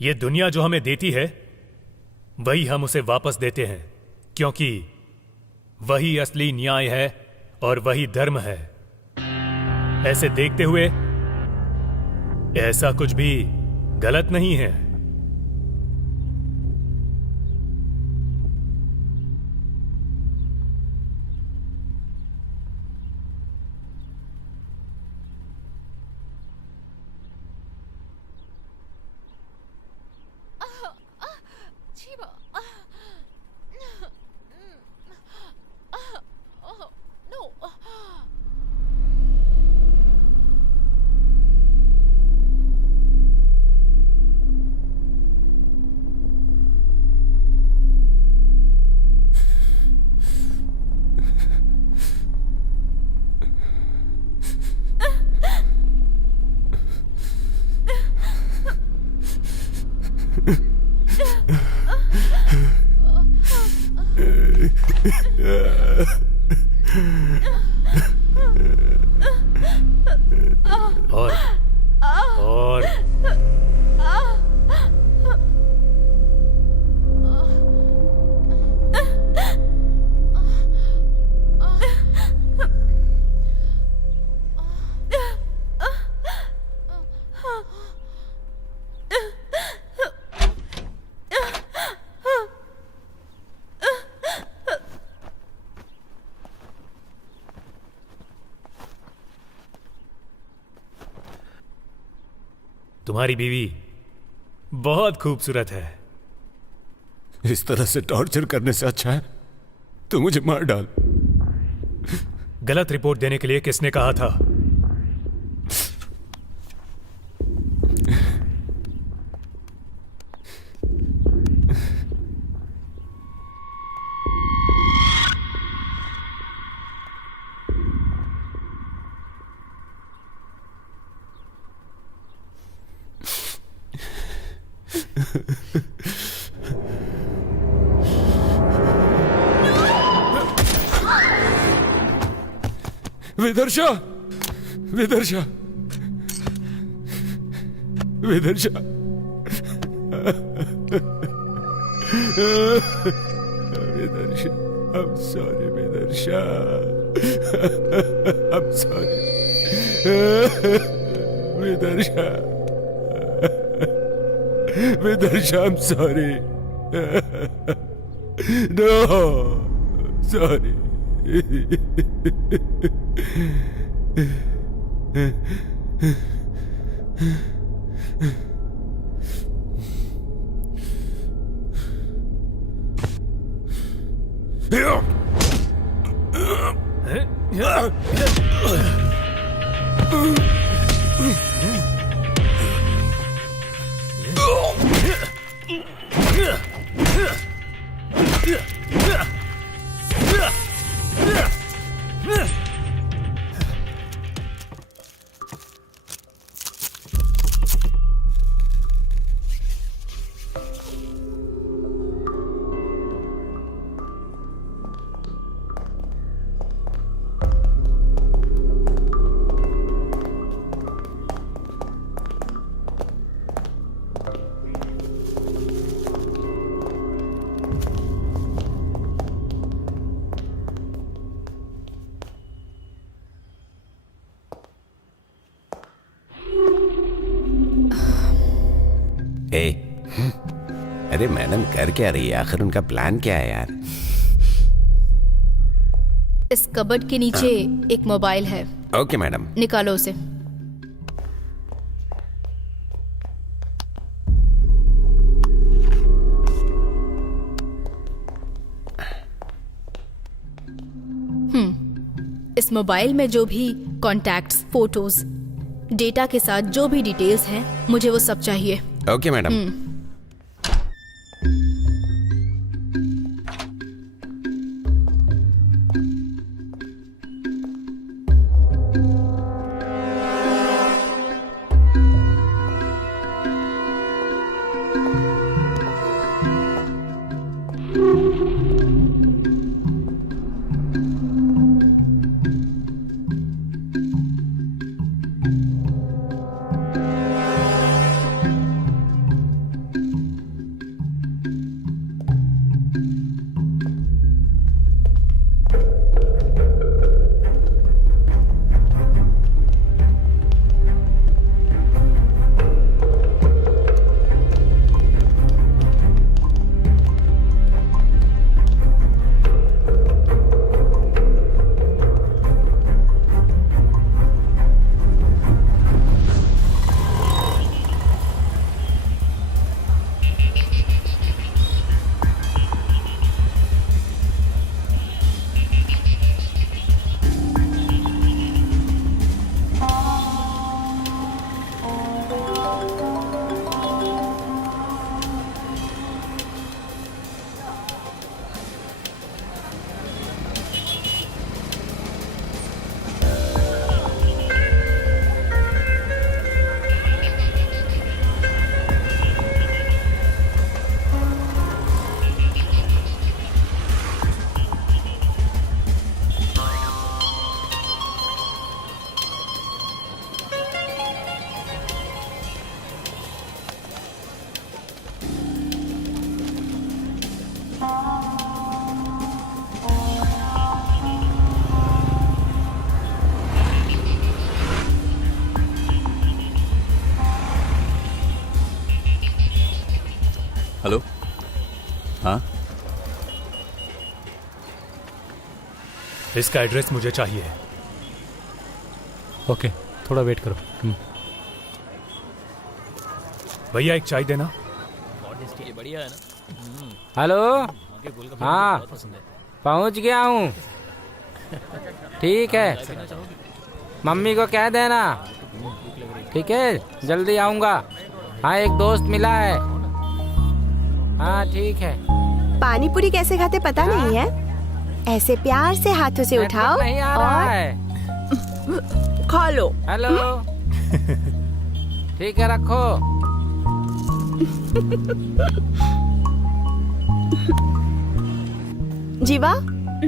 ये दुनिया जो हमें देती है वही हम उसे वापस देते हैं, क्योंकि वही असली न्याय है और वही धर्म है। ऐसे देखते हुए ऐसा कुछ भी गलत नहीं है। और तुम्हारी बीवी बहुत खूबसूरत है। इस तरह से टॉर्चर करने से अच्छा है तो मुझे मार डाल। गलत रिपोर्ट देने के लिए किसने कहा था? विदर्शा, विदर्शा, विदर्शा, विदर्शा, I'm sorry, विदर्शा, I'm sorry, विदर्शा, विदर्शा, I'm sorry, no, sorry. अरे मैडम कर क्या रही है? आखिर उनका प्लान क्या है यार? इस कबर्ड के नीचे एक मोबाइल है। Okay madam. निकालो उसे। इस मोबाइल में जो भी कॉन्टैक्ट्स, फोटोज, डेटा के साथ जो भी डिटेल्स हैं, मुझे वो सब चाहिए। Okay madam. इसका एड्रेस मुझे चाहिए। ओके, थोड़ा वेट करो। भैया एक चाय देना। ये बढ़िया है ना। हेलो, हाँ पहुंच गया हूँ। ठीक है, मम्मी को कह देना। ठीक है, जल्दी आऊँगा। हाँ, एक दोस्त मिला है। हाँ ठीक है। पानी पूरी कैसे खाते पता नहीं है? ऐसे प्यार से हाथों से उठाओ नहीं आ रहा और है। खा लो। हेलो। ठीक है, रखो। जीवा,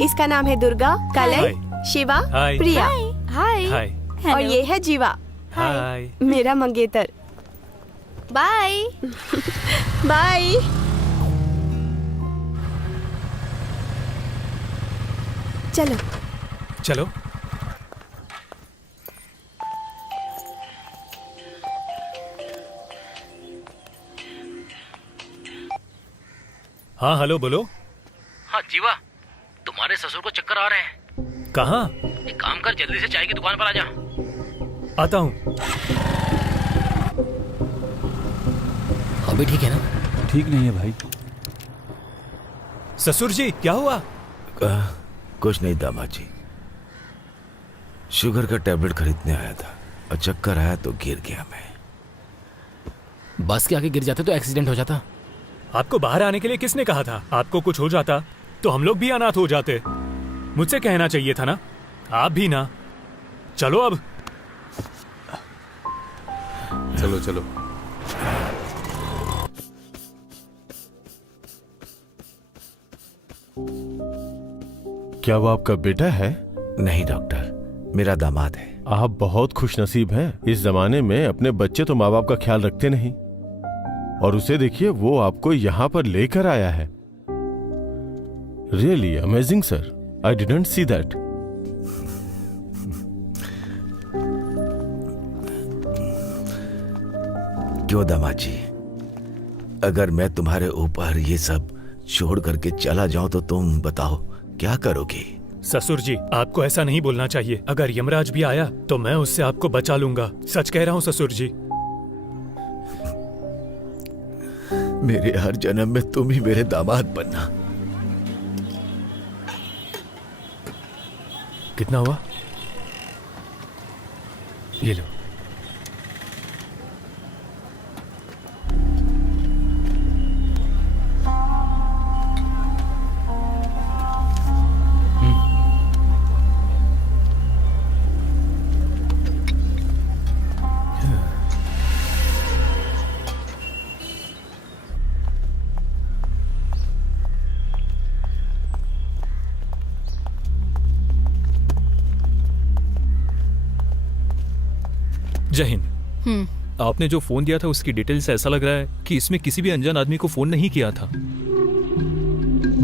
इसका नाम है दुर्गा, कलई, शिवा, हाय। प्रिया। हाय। हाय। और ये है जीवा, हाय। मेरा मंगेतर। बाय। बाय। चलो चलो। हाँ हेलो, बोलो। हाँ जीवा, तुम्हारे ससुर को चक्कर आ रहे हैं। कहाँ? एक काम कर, जल्दी से चाय की दुकान पर आ जा। आता हूँ। अभी ठीक है ना? ठीक नहीं है भाई। ससुर जी क्या हुआ? कुछ नहीं दामाद जी, शुगर का टैबलेट खरीदने आया था और चक्कर आया तो गिर गया मैं। बस के आगे गिर जाते तो एक्सीडेंट हो जाता। आपको बाहर आने के लिए किसने कहा था? आपको कुछ हो जाता तो हम लोग भी अनाथ हो जाते। मुझसे कहना चाहिए था ना। आप भी ना। चलो अब। चलो चलो। क्या वो आपका बेटा है? नहीं डॉक्टर, मेरा दामाद है। आप बहुत खुशनसीब हैं। इस जमाने में अपने बच्चे तो माँ बाप का ख्याल रखते नहीं, और उसे देखिए, वो आपको यहाँ पर लेकर आया है। Really amazing sir, I didn't see that. क्यों दामाद जी, अगर मैं तुम्हारे ऊपर ये सब छोड़ करके चला जाऊं तो तुम बताओ क्या करोगे? ससुर जी, आपको ऐसा नहीं बोलना चाहिए। अगर यमराज भी आया तो मैं उससे आपको बचा लूंगा। सच कह रहा हूँ ससुर जी। मेरे हर जन्म में तुम ही मेरे दामाद बनना। कितना हुआ? ये लो। जय हिंद। आपने जो फोन दिया था उसकी डिटेल्स ऐसा लग रहा है कि इसमें किसी भी अनजान आदमी को फोन नहीं किया था,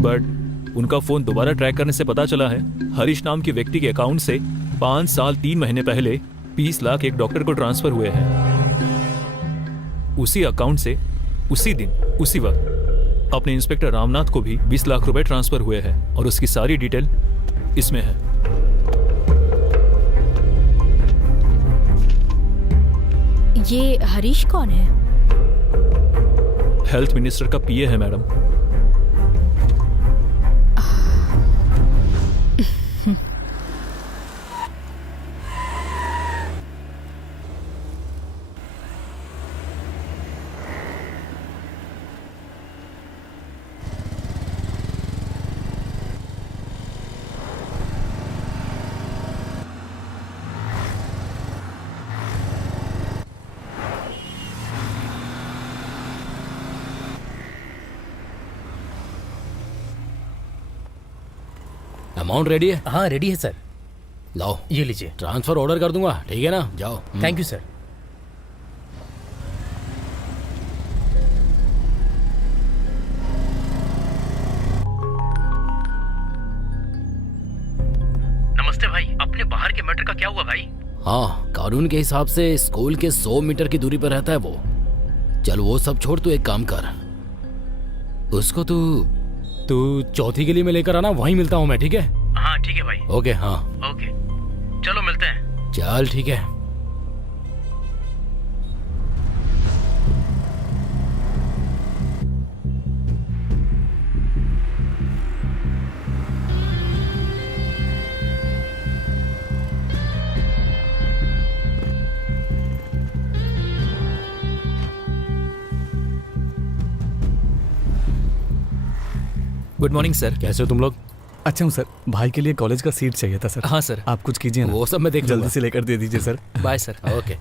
बट उनका फोन दोबारा ट्रैक करने से पता चला है हरीश नाम के व्यक्ति के अकाउंट से 5 साल 3 महीने पहले 20 लाख एक डॉक्टर को ट्रांसफर हुए हैं। उसी अकाउंट से उसी दिन उसी वक्त अपने इंस्पेक्टर रामनाथ को भी 20 लाख रुपए ट्रांसफर हुए हैं, और उसकी सारी डिटेल इसमें है। ये हरीश कौन है? हेल्थ मिनिस्टर का पीए है मैडम। अमाउंट रेडी है? हाँ रेडी है सर। लाओ, ये लीजिए। ट्रांसफर ऑर्डर कर दूंगा, ठीक है ना? जाओ। Thank you sir. नमस्ते भाई, अपने बाहर के मैटर का क्या हुआ भाई? हाँ, कानून के हिसाब से स्कूल के 100 मीटर की दूरी पर रहता है वो। चल वो सब छोड़, तू एक काम कर, उसको तू चौथी गली में लेकर आना, वहीं मिलता हूँ मैं, ठीक है? हाँ ठीक है भाई। ओके हाँ ओके, चलो मिलते हैं। चल ठीक है। Good morning sir. कैसे हो तुम लोग? अच्छा हूँ सर, भाई के लिए कॉलेज का सीट चाहिए था सर। हाँ सर। आप कुछ कीजिए ना। वो सब मैं देख लूंगा। जल्दी से लेकर दे दीजिए सर। Bye sir. ओके।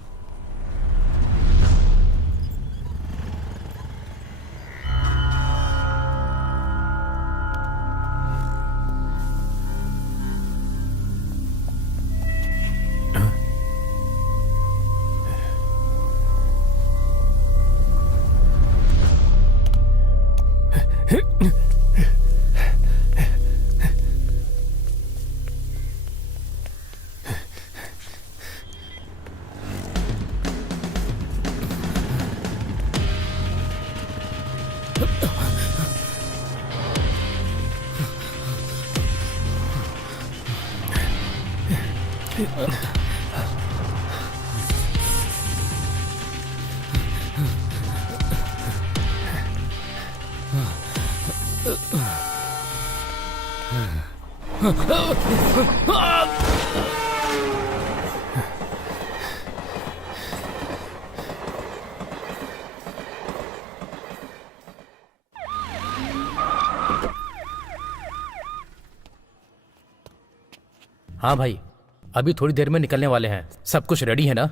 हाँ भाई, अभी थोड़ी देर में निकलने वाले हैं। सब कुछ रेडी है ना?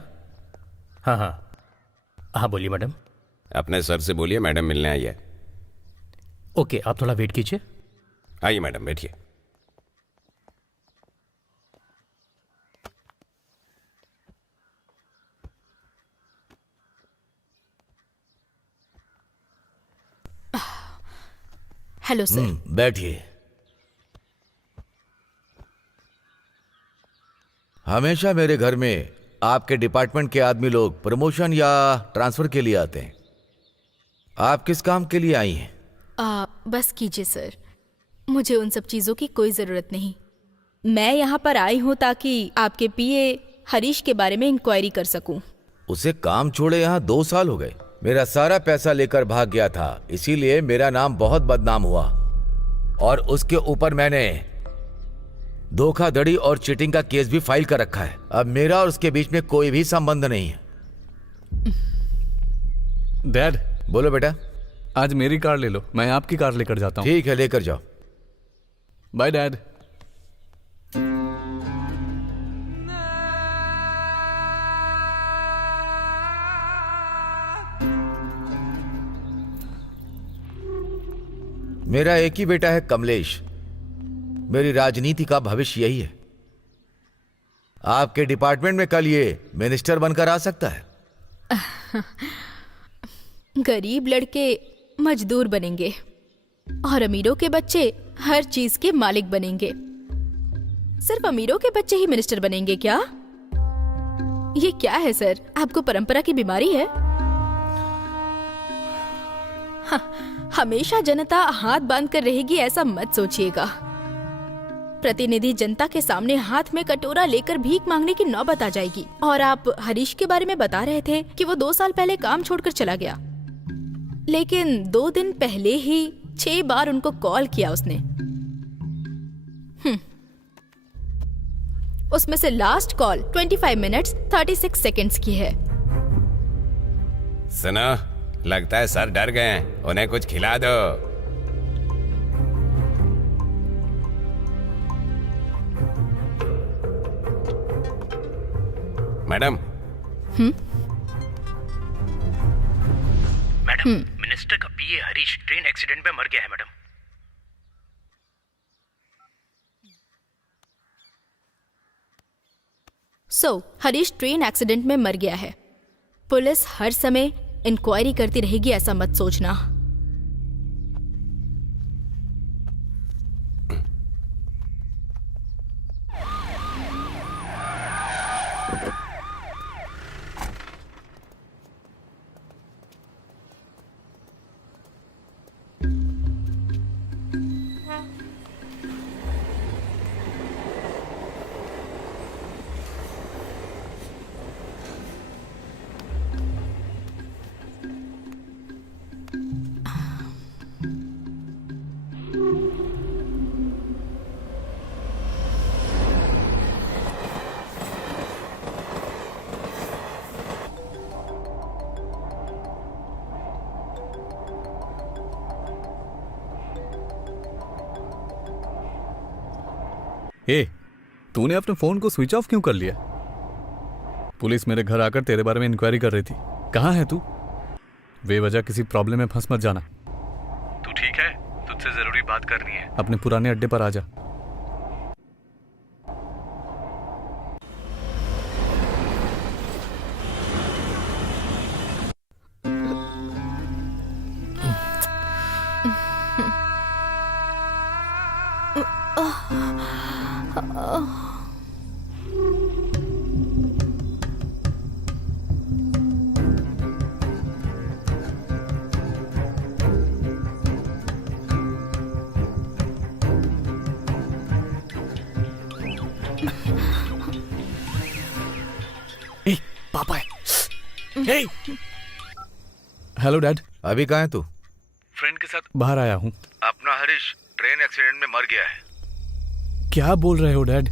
हाँ हाँ हाँ, बोलिए मैडम। अपने सर से बोलिए मैडम मिलने आई है। ओके, आप थोड़ा वेट कीजिए। आइए मैडम, बैठिए। Hello sir. बैठिए। हमेशा मेरे घर में आपके डिपार्टमेंट के आदमी लोग प्रमोशन या ट्रांसफर के लिए आते हैं। आप किस काम के लिए आई हैं? बस कीजिए सर, मुझे उन सब चीज़ों की कोई ज़रूरत नहीं। मैं यहाँ पर आई हूँ ताकि आपके पीए हरीश के बारे में इंक्वायरी कर सकूँ। उसे काम छोड़े यहाँ 2 साल हो गए। मेरा सारा पैसा लेकर भाग गया था, इसीलिए मेरा नाम बहुत बदनाम हुआ। और उसके ऊपर मैंने धोखाधड़ी और चीटिंग का केस भी फाइल कर रखा है। अब मेरा और उसके बीच में कोई भी संबंध नहीं है। डैड। बोलो बेटा। आज मेरी कार ले लो, मैं आपकी कार लेकर जाता हूँ। ठीक है, लेकर जाओ। Bye dad. मेरा एक ही बेटा है कमलेश। मेरी राजनीति का भविष्य यही है। आपके डिपार्टमेंट में कल ये मिनिस्टर बनकर आ सकता है। गरीब लड़के मजदूर बनेंगे और अमीरों के बच्चे हर चीज के मालिक बनेंगे। सिर्फ अमीरों के बच्चे ही मिनिस्टर बनेंगे क्या? ये क्या है सर, आपको परंपरा की बीमारी है? हमेशा जनता हाथ बांध कर रहेगी ऐसा मत सोचिएगा। प्रतिनिधि जनता के सामने हाथ में कटोरा लेकर भीख मांगने की नौबत आ जाएगी। और आप हरीश के बारे में बता रहे थे कि वो 2 साल पहले काम छोड़कर चला गया, लेकिन 2 दिन पहले ही 6 बार उनको कॉल किया उसने। उसमें से लास्ट कॉल 25 मिनट्स 36 सेकंड्स की है। सुनो, लगता है सर डर गए हैं, उन्हें कुछ खिला दो। मैडम। मैडम, मिनिस्टर का पीए हरीश ट्रेन एक्सीडेंट में मर गया है मैडम। हरीश ट्रेन एक्सीडेंट में मर गया है। पुलिस हर समय इंक्वायरी करती रहेगी ऐसा मत सोचना। ए, तूने अपने फोन को स्विच ऑफ क्यों कर लिया? पुलिस मेरे घर आकर तेरे बारे में इंक्वायरी कर रही थी। कहाँ है तू? बेवजह किसी प्रॉब्लम में फंस मत जाना। तू ठीक है? तुझसे जरूरी बात करनी है। अपने पुराने अड्डे पर आ जा। पापा है। Hello dad. अभी कहाँ है तू? फ्रेंड के साथ बाहर आया हूँ। अपना हरीश ट्रेन एक्सीडेंट में मर गया है। क्या बोल रहे हो डैड?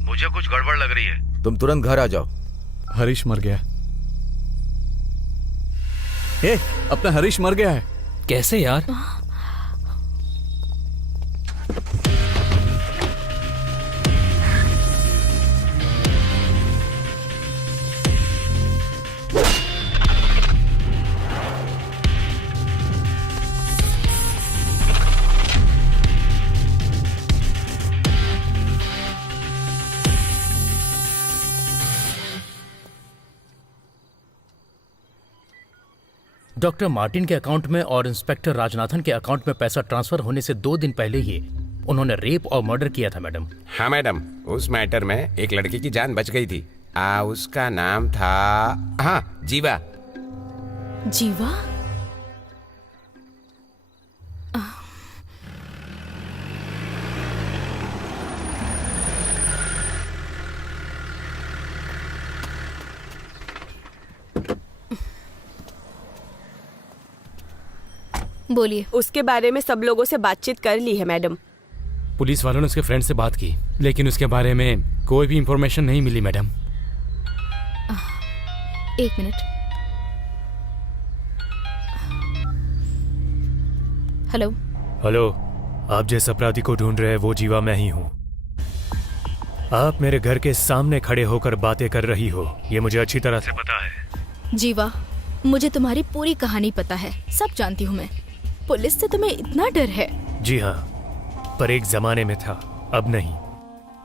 मुझे कुछ गड़बड़ लग रही है। तुम तुरंत घर आ जाओ। हरीश मर गया। ए, अपना हरीश मर गया है। कैसे यार? डॉक्टर मार्टिन के अकाउंट में और इंस्पेक्टर राजनाथन के अकाउंट में पैसा ट्रांसफर होने से 2 दिन पहले ही उन्होंने रेप और मर्डर किया था मैडम। हाँ मैडम, उस मैटर में एक लड़की की जान बच गई थी। उसका नाम था, हाँ, जीवा। जीवा? बोलिए। उसके बारे में सब लोगों से बातचीत कर ली है मैडम। पुलिस वालों ने उसके फ्रेंड से बात की, लेकिन उसके बारे में कोई भी इंफॉर्मेशन नहीं मिली मैडम। 1 मिनट। हेलो। हेलो, आप जिस अपराधी को ढूंढ रहे हैं वो जीवा मैं ही हूँ। आप मेरे घर के सामने खड़े होकर बातें कर रही हो, ये मुझे अच्छी तरह से पता है। जीवा, मुझे तुम्हारी पूरी कहानी पता है, सब जानती हूँ मैं। पुलिस से तुम्हें इतना डर है? जी हाँ, पर एक जमाने में था, अब नहीं।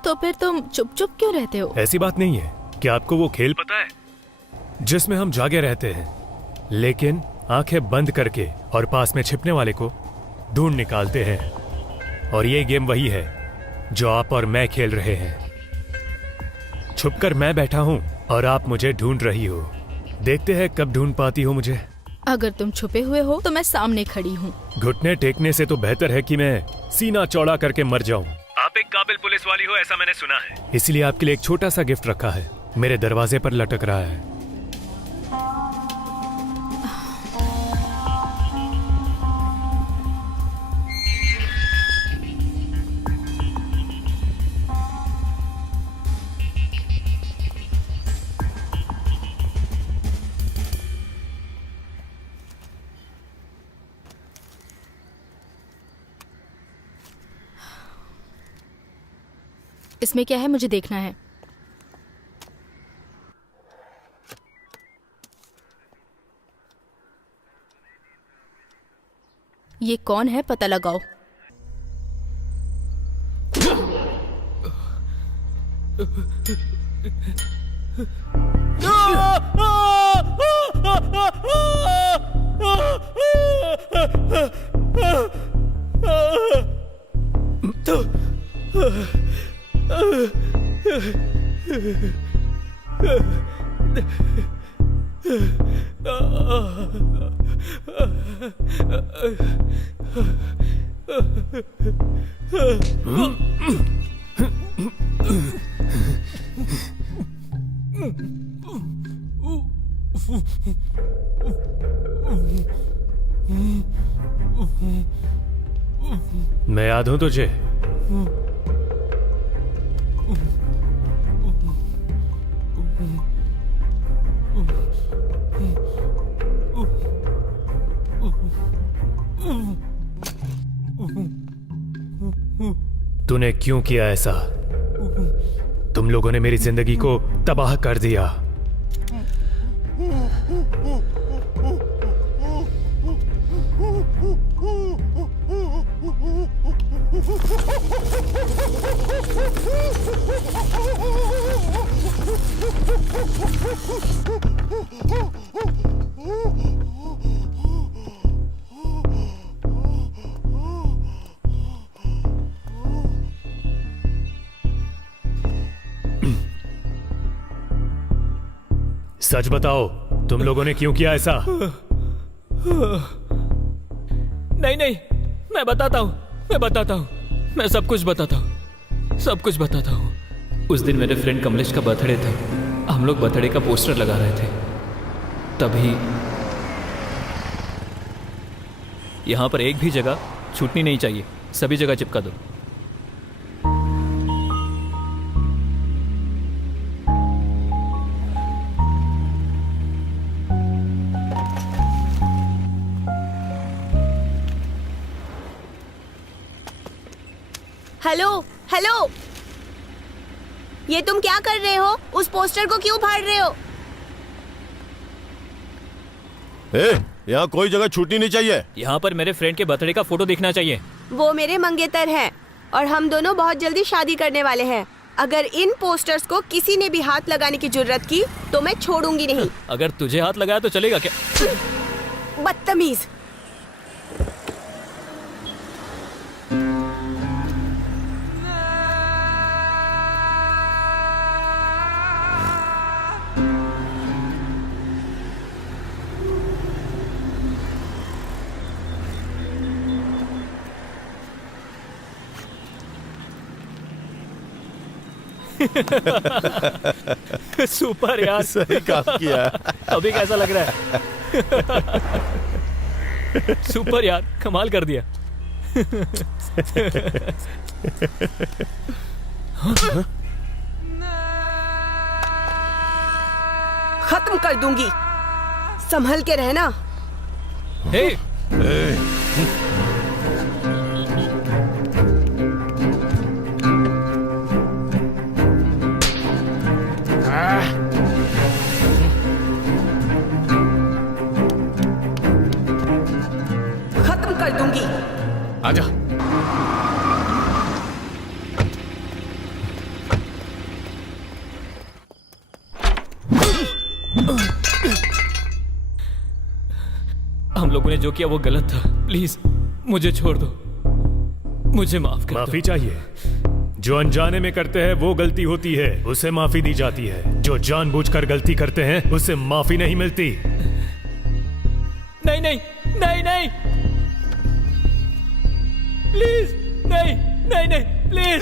तो फिर तुम चुप चुप क्यों रहते हो? ऐसी बात नहीं है। क्या आपको वो खेल पता है जिसमें हम जागे रहते हैं, लेकिन आंखें बंद करके और पास में छिपने वाले को ढूंढ निकालते हैं? और ये गेम वही है जो आप और मैं खेल रहे हैं। छुपकर मैं बैठा हूँ और आप मुझे ढूंढ रही हो। देखते हैं कब ढूंढ पाती हो मुझे। अगर तुम छुपे हुए हो तो मैं सामने खड़ी हूँ। घुटने टेकने से तो बेहतर है कि मैं सीना चौड़ा करके मर जाऊं। आप एक काबिल पुलिस वाली हो, ऐसा मैंने सुना है। इसलिए आपके लिए एक छोटा सा गिफ्ट रखा है, मेरे दरवाजे पर लटक रहा है। इसमें क्या है मुझे देखना है। ये कौन है पता लगाओ। मैं याद हूं तुझे? तूने क्यों किया ऐसा? तुम लोगों ने मेरी जिंदगी को तबाह कर दिया। सच बताओ, तुम लोगों ने क्यों किया ऐसा? नहीं नहीं, मैं बताता हूँ, मैं सब कुछ बताता हूँ। उस दिन मेरे फ्रेंड कमलेश का बर्थडे था। हम लोग बर्थडे का पोस्टर लगा रहे थे, तभी यहाँ पर एक भी जगह छूटनी नहीं चाहिए, सभी जगह चिपका दो। हेलो हेलो, ये तुम क्या कर रहे हो? उस पोस्टर को क्यों फाड़ रहे हो? यहाँ कोई जगह छूटनी नहीं चाहिए। यहाँ पर मेरे फ्रेंड के बर्थडे का फोटो दिखना चाहिए। वो मेरे मंगेतर हैं और हम दोनों बहुत जल्दी शादी करने वाले हैं। अगर इन पोस्टर्स को किसी ने भी हाथ लगाने की जुर्रत की तो मैं छोड़ूंगी नहीं। अगर तुझे हाथ लगाया तो चलेगा क्या? बदतमीज। सुपर यार, सही काम किया। अभी कैसा लग रहा है? सुपर यार, कमाल कर दिया। खत्म कर दूंगी, संभल के रहना। हे खत्म कर दूंगी। आजा। हम लोगों ने जो किया वो गलत था। प्लीज मुझे छोड़ दो, मुझे माफ कर दो। माफी चाहिए? जो अनजाने में करते हैं वो गलती होती है, उसे माफी दी जाती है। जो जानबूझकर गलती करते हैं उसे माफी नहीं मिलती। नहीं नहीं नहीं नहीं, प्लीज नहीं नहीं नहीं, प्लीज।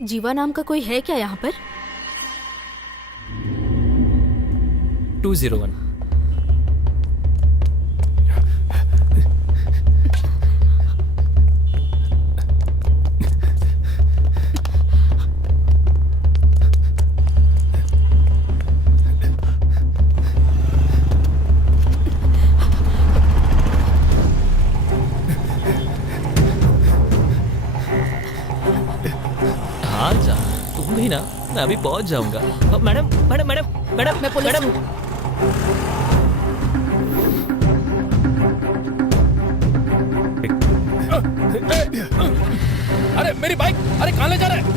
जीवा नाम का कोई है क्या यहाँ पर? 201। आज अभी ना, मैं अभी पहुंच जाऊंगा। मैडम मैडम मैडम मैडम मैं पुलिस मैडम अरे मेरी बाइक, अरे कहाँ ले जा रहे हैं?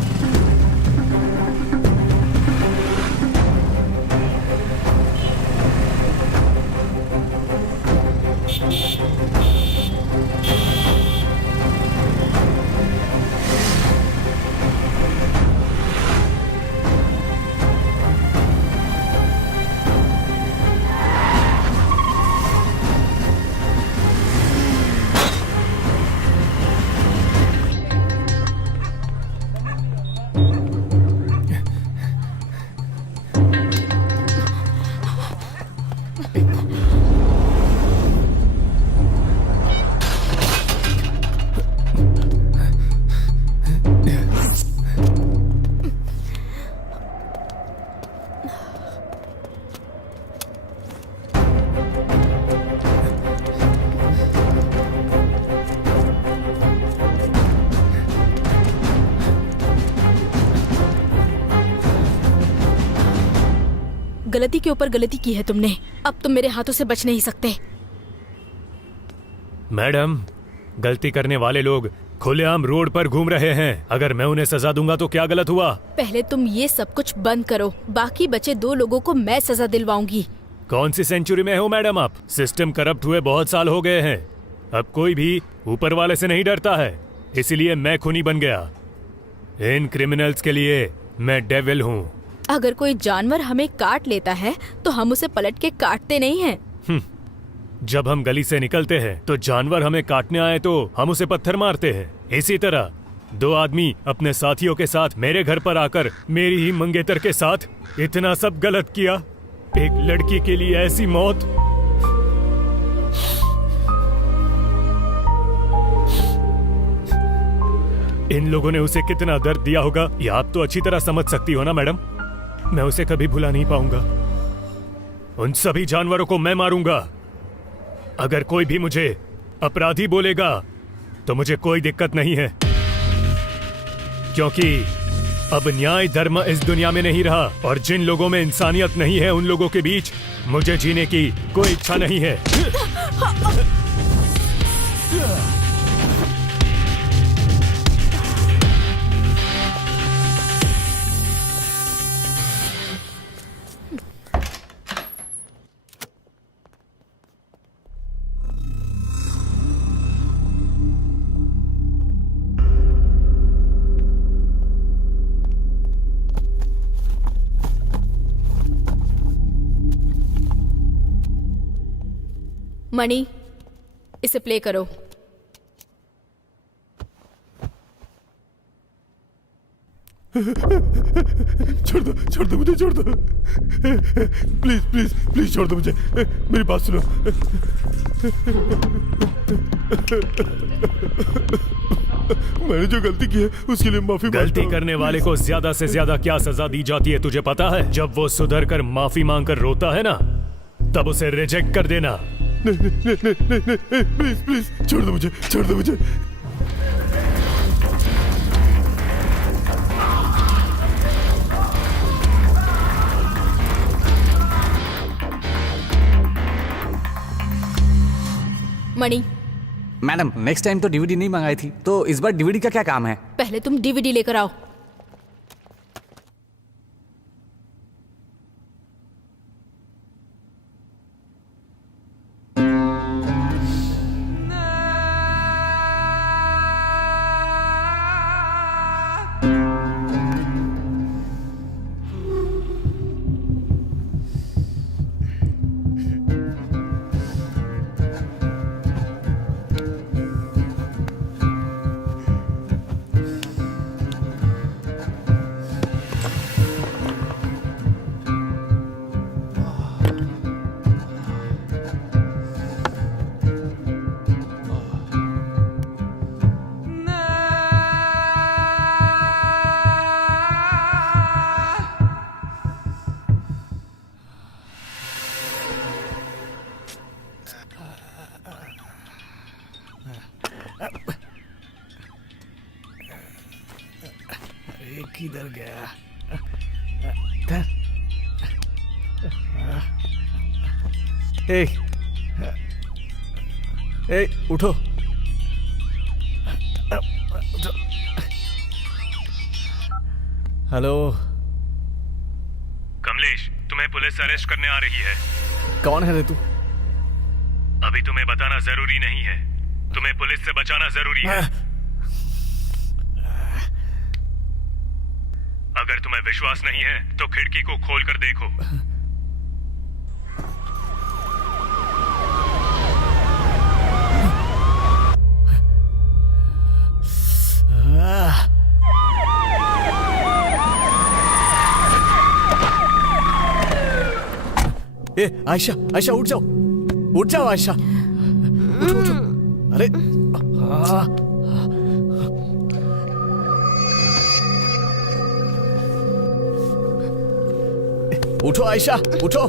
गलती के ऊपर गलती की है तुमने, अब तुम मेरे हाथों से बच नहीं सकते। मैडम, गलती करने वाले लोग खुलेआम रोड पर घूम रहे हैं। अगर मैं उन्हें सजा दूंगा तो क्या गलत हुआ? पहले तुम ये सब कुछ बंद करो, बाकी बचे 2 लोगों को मैं सजा दिलवाऊंगी। कौन सी सेंचुरी में हो मैडम आप? सिस्टम करप्ट हुए बहुत साल हो गए हैं। अब कोई भी ऊपर वाले से नहीं डरता है, इसलिए मैं खूनी बन गया। इन क्रिमिनल्स के लिए मैं डेविल हूँ। अगर कोई जानवर हमें काट लेता है तो हम उसे पलट के काटते नहीं हैं। जब हम गली से निकलते हैं तो जानवर हमें काटने आए तो हम उसे पत्थर मारते हैं। इसी तरह 2 आदमी अपने साथियों के साथ मेरे घर पर आकर मेरी ही मंगेतर के साथ इतना सब गलत किया। एक लड़की के लिए ऐसी मौत। इन लोगों ने उसे कितना दर्द दिया होगा ये आप तो अच्छी तरह समझ सकती हो ना मैडम। मैं उसे कभी भुला नहीं पाऊंगा। उन सभी जानवरों को मैं मारूंगा। अगर कोई भी मुझे अपराधी बोलेगा तो मुझे कोई दिक्कत नहीं है, क्योंकि अब न्याय धर्म इस दुनिया में नहीं रहा और जिन लोगों में इंसानियत नहीं है उन लोगों के बीच मुझे जीने की कोई इच्छा नहीं है। मणि, इसे प्ले करो। छोड़ दो मुझे, छोड़ दो प्लीज प्लीज प्लीज, छोड़ दो मुझे। मेरी बात सुनो। मैंने जो गलती की है उसके लिए माफी। गलती करने वाले को ज्यादा से ज्यादा क्या सजा दी जाती है तुझे पता है? जब वो सुधर कर माफी मांगकर रोता है ना, तब उसे रिजेक्ट कर देना। नहीं, प्लीज प्लीज छोड़ दो मुझे, छोड़ दो मुझे। मणि, मैडम नेक्स्ट टाइम तो डीवीडी नहीं मंगाई थी, तो इस बार डीवीडी का क्या काम है? पहले तुम डीवीडी लेकर आओ। किधर गया? ए, ए, उठो। हेलो कमलेश, तुम्हें पुलिस अरेस्ट करने आ रही है। कौन है रे तू? अभी तुम्हें बताना जरूरी नहीं है, तुम्हें पुलिस से बचाना जरूरी है। अगर तुम्हें विश्वास नहीं है तो खिड़की को खोल कर देखो। ए आयशा, आयशा उठ जाओ, उठ जाओ आयशा, उठो उठो। अरे उठो आयशा, उठो।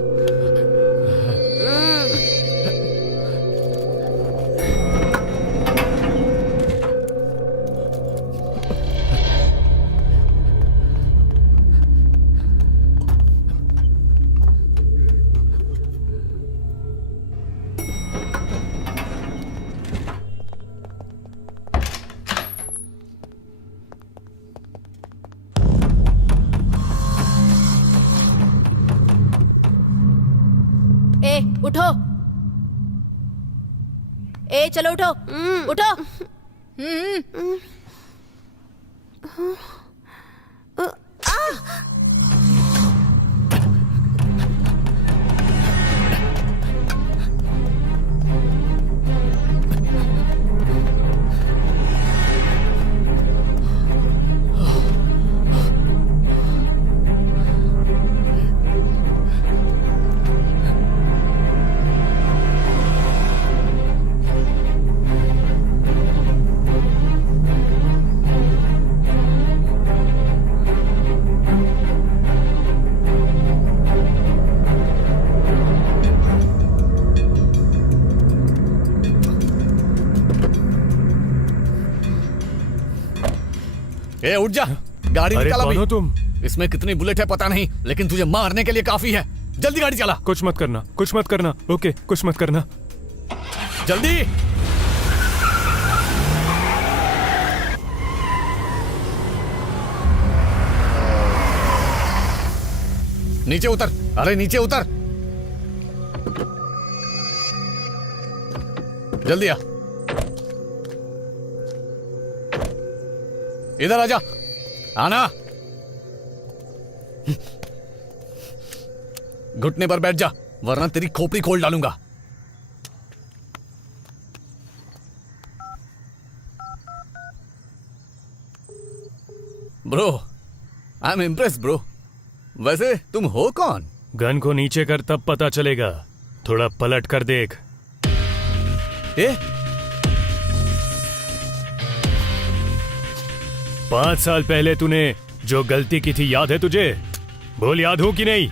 ए उठो, ए चलो उठो, उठो। ए उठ जा, गाड़ी अरे निकाल कौन हो तुम? इसमें कितनी बुलेट है पता नहीं, लेकिन तुझे मारने के लिए काफी है। जल्दी गाड़ी चला। कुछ मत करना, कुछ मत करना। ओके, कुछ मत करना। जल्दी। नीचे उतर, अरे नीचे उतर, जल्दी आ। इधर आजा, आना। घुटने पर बैठ जा, वरना तेरी खोपड़ी खोल डालूंगा। Bro, I am impress bro. वैसे तुम हो कौन? गन को नीचे कर तब पता चलेगा, थोड़ा पलट कर देख। ए? 5 साल पहले तूने जो गलती की थी याद है तुझे? बोल, याद हो कि नहीं?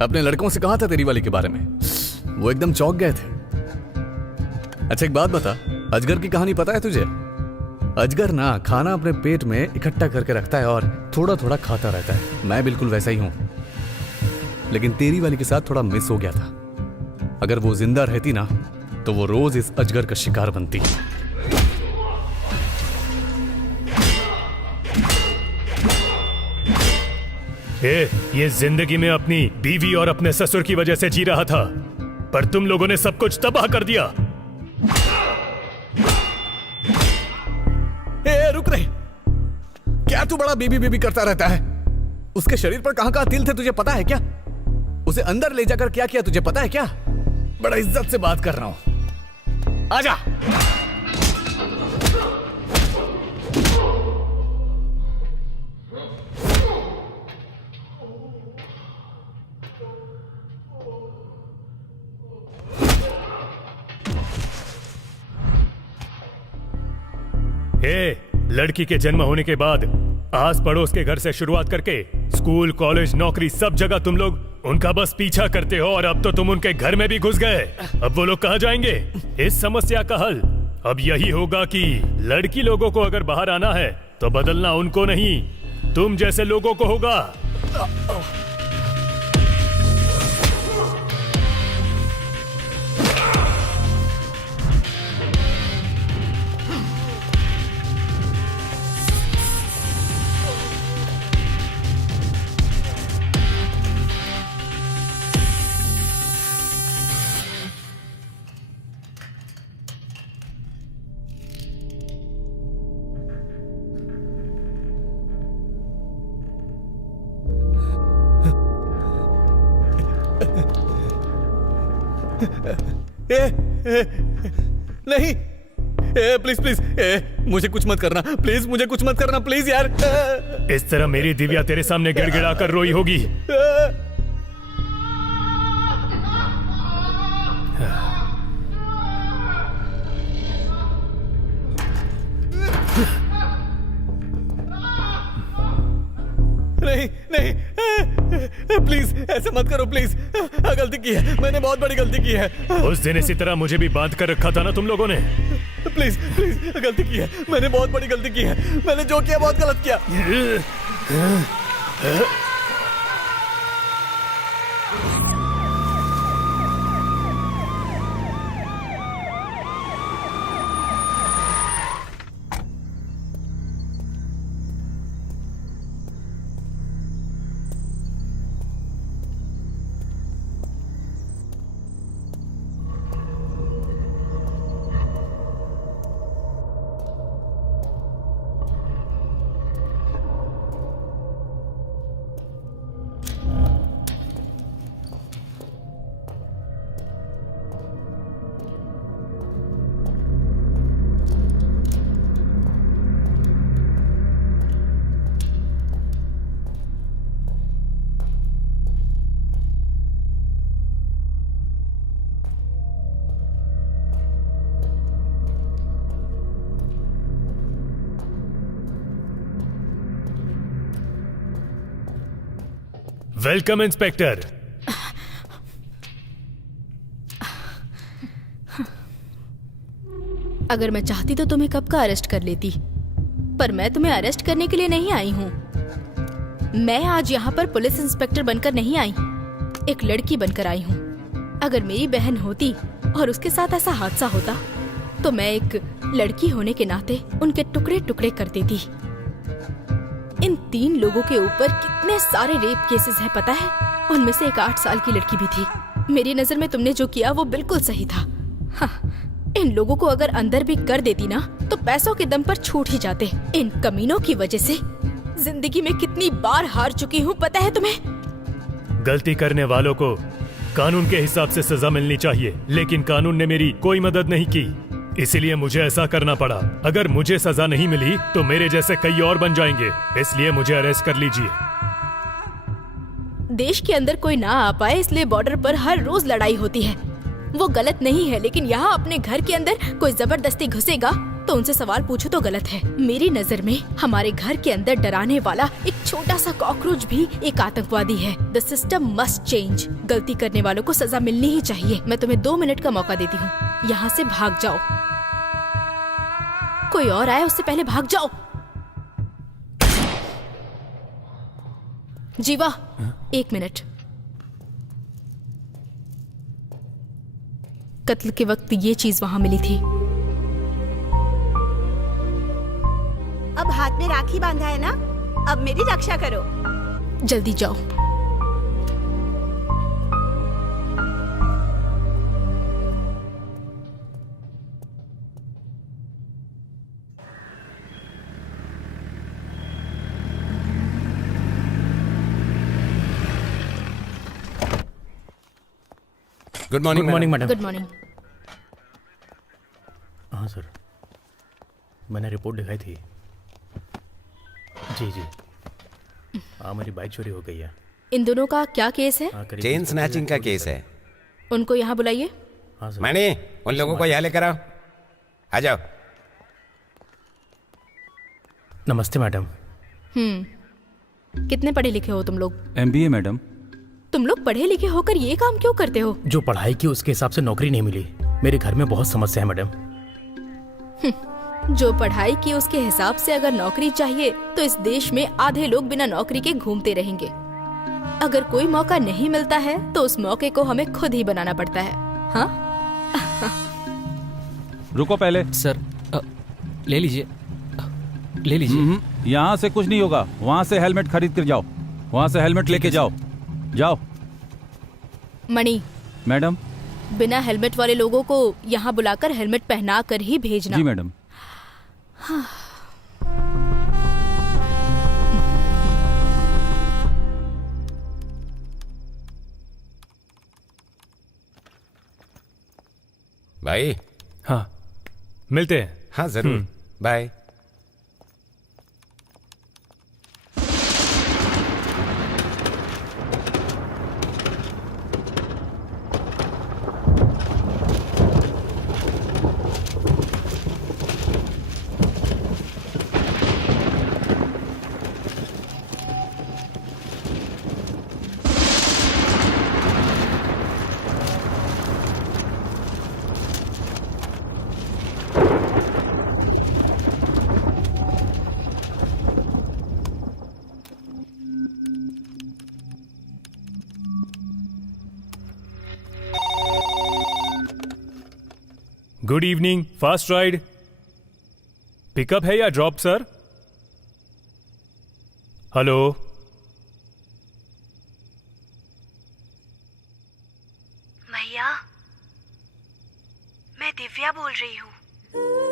अपने लड़कों से कहा था तेरी वाली के बारे में, वो एकदम चौंक गए थे। अच्छा एक बात बता, अजगर की कहानी पता है तुझे? अजगर ना खाना अपने पेट में इकट्ठा करके रखता है और थोड़ा थोड़ा खाता रहता है। मैं बिल्कुल वैसा ही हूं, लेकिन तेरी वाली के साथ थोड़ा मिस हो गया था। अगर वो जिंदा रहती ना तो वो रोज इस अजगर का शिकार बनती। ये जिंदगी में अपनी बीवी और अपने ससुर की वजह से जी रहा था, पर तुम लोगों ने सब कुछ तबाह कर दिया। रुक रहे, क्या तू बड़ा बीबी बीबी करता रहता है? उसके शरीर पर कहां तिल थे तुझे पता है क्या? उसे अंदर ले जाकर क्या किया तुझे पता है क्या? बड़ा इज्जत से बात कर रहा हूं, आजा। लड़की के जन्म होने के बाद आस पड़ोस के घर से शुरुआत करके स्कूल, कॉलेज, नौकरी, सब जगह तुम लोग उनका बस पीछा करते हो, और अब तो तुम उनके घर में भी घुस गए। अब वो लोग कहाँ जाएंगे? इस समस्या का हल अब यही होगा कि लड़की लोगों को अगर बाहर आना है तो बदलना उनको नहीं, तुम जैसे लोगों को होगा। नहीं, प्लीज प्लीज, मुझे कुछ मत करना, प्लीज मुझे कुछ मत करना, प्लीज यार। इस तरह मेरी दिव्या तेरे सामने गिड़गिड़ा कर रोई होगी। नहीं नहीं, प्लीज ऐसा मत करो, प्लीज। गलती की है मैंने, बहुत बड़ी गलती की है। उस दिन इसी तरह मुझे भी बांध कर रखा था ना तुम लोगों ने। प्लीज प्लीज, गलती की है मैंने, बहुत बड़ी गलती की है। मैंने जो किया बहुत गलत किया। Welcome inspector. अगर मैं चाहती तो तुम्हें कब का अरेस्ट कर लेती, पर मैं तुम्हें अरेस्ट करने के लिए नहीं आई हूँ। मैं आज यहाँ पर पुलिस इंस्पेक्टर बनकर नहीं आई, एक लड़की बनकर आई हूँ। अगर मेरी बहन होती और उसके साथ ऐसा हादसा होता तो मैं एक लड़की होने के नाते उनके टुकड़े टुकड़े कर देती। इन 3 लोगों के ऊपर कितने सारे रेप केसेस हैं पता है? उनमें से एक 8 साल की लड़की भी थी। मेरी नजर में तुमने जो किया वो बिल्कुल सही था। हाँ, इन लोगों को अगर अंदर भी कर देती ना तो पैसों के दम पर छूट ही जाते। इन कमीनों की वजह से जिंदगी में कितनी बार हार चुकी हूँ पता है तुम्हें? गलती करने वालों को कानून के हिसाब से सजा मिलनी चाहिए, लेकिन कानून ने मेरी कोई मदद नहीं की, इसीलिए मुझे ऐसा करना पड़ा। अगर मुझे सजा नहीं मिली तो मेरे जैसे कई और बन जाएंगे, इसलिए मुझे अरेस्ट कर लीजिए। देश के अंदर कोई ना आ पाए इसलिए बॉर्डर पर हर रोज लड़ाई होती है, वो गलत नहीं है। लेकिन यहाँ अपने घर के अंदर कोई जबरदस्ती घुसेगा तो उनसे सवाल पूछो तो गलत है। मेरी नजर में हमारे घर के अंदर डराने वाला एक छोटा सा कॉकरोच भी एक आतंकवादी है। The system must change. गलती करने वालों को सजा मिलनी ही चाहिए। मैं तुम्हें 2 मिनट का मौका देती हूँ, यहाँ से भाग जाओ। कोई और आए उससे पहले भाग जाओ। जीवा, 1 मिनट। कत्ल के वक्त ये चीज वहां मिली थी। अब हाथ में राखी बांधा है ना, अब मेरी रक्षा करो। जल्दी जाओ। Good morning madam. Good morning. हाँ सर, मैंने रिपोर्ट दिखाई थी। जी। हाँ, मेरी बाइक चोरी हो गई है। इन दोनों का क्या केस है? चेन स्नैचिंग का केस है। उनको यहाँ बुलाइए। हाँ सर। मैंने उन लोगों को यहाँ लेकर आओ। आ जाओ। नमस्ते मैडम। कितने पढ़े लिखे हो तुम लोग? MBA madam. तुम लोग पढ़े लिखे होकर ये काम क्यों करते हो? जो पढ़ाई की उसके हिसाब से नौकरी नहीं मिली। मेरे घर में बहुत समस्या है मैडम। जो पढ़ाई की उसके हिसाब से अगर नौकरी चाहिए तो इस देश में आधे लोग बिना नौकरी के घूमते रहेंगे। अगर कोई मौका नहीं मिलता है तो उस मौके को हमें खुद ही बनाना पड़ता है। हाँ? रुको पहले। सर ले लीजिए, ले लीजिए। यहाँ से कुछ नहीं होगा, वहाँ से हेलमेट खरीद कर जाओ। वहाँ से हेलमेट लेके जाओ। जाओ। मणि मैडम। बिना हेलमेट वाले लोगों को यहाँ बुलाकर हेलमेट पहना कर ही भेजना। जी मैडम। हाँ। भाई। हाँ, मिलते हैं। हाँ जरूर। Bye. Good evening, fast ride. Pickup है या ड्रॉप सर? हेलो। भैया, मैं दिव्या बोल रही हूँ।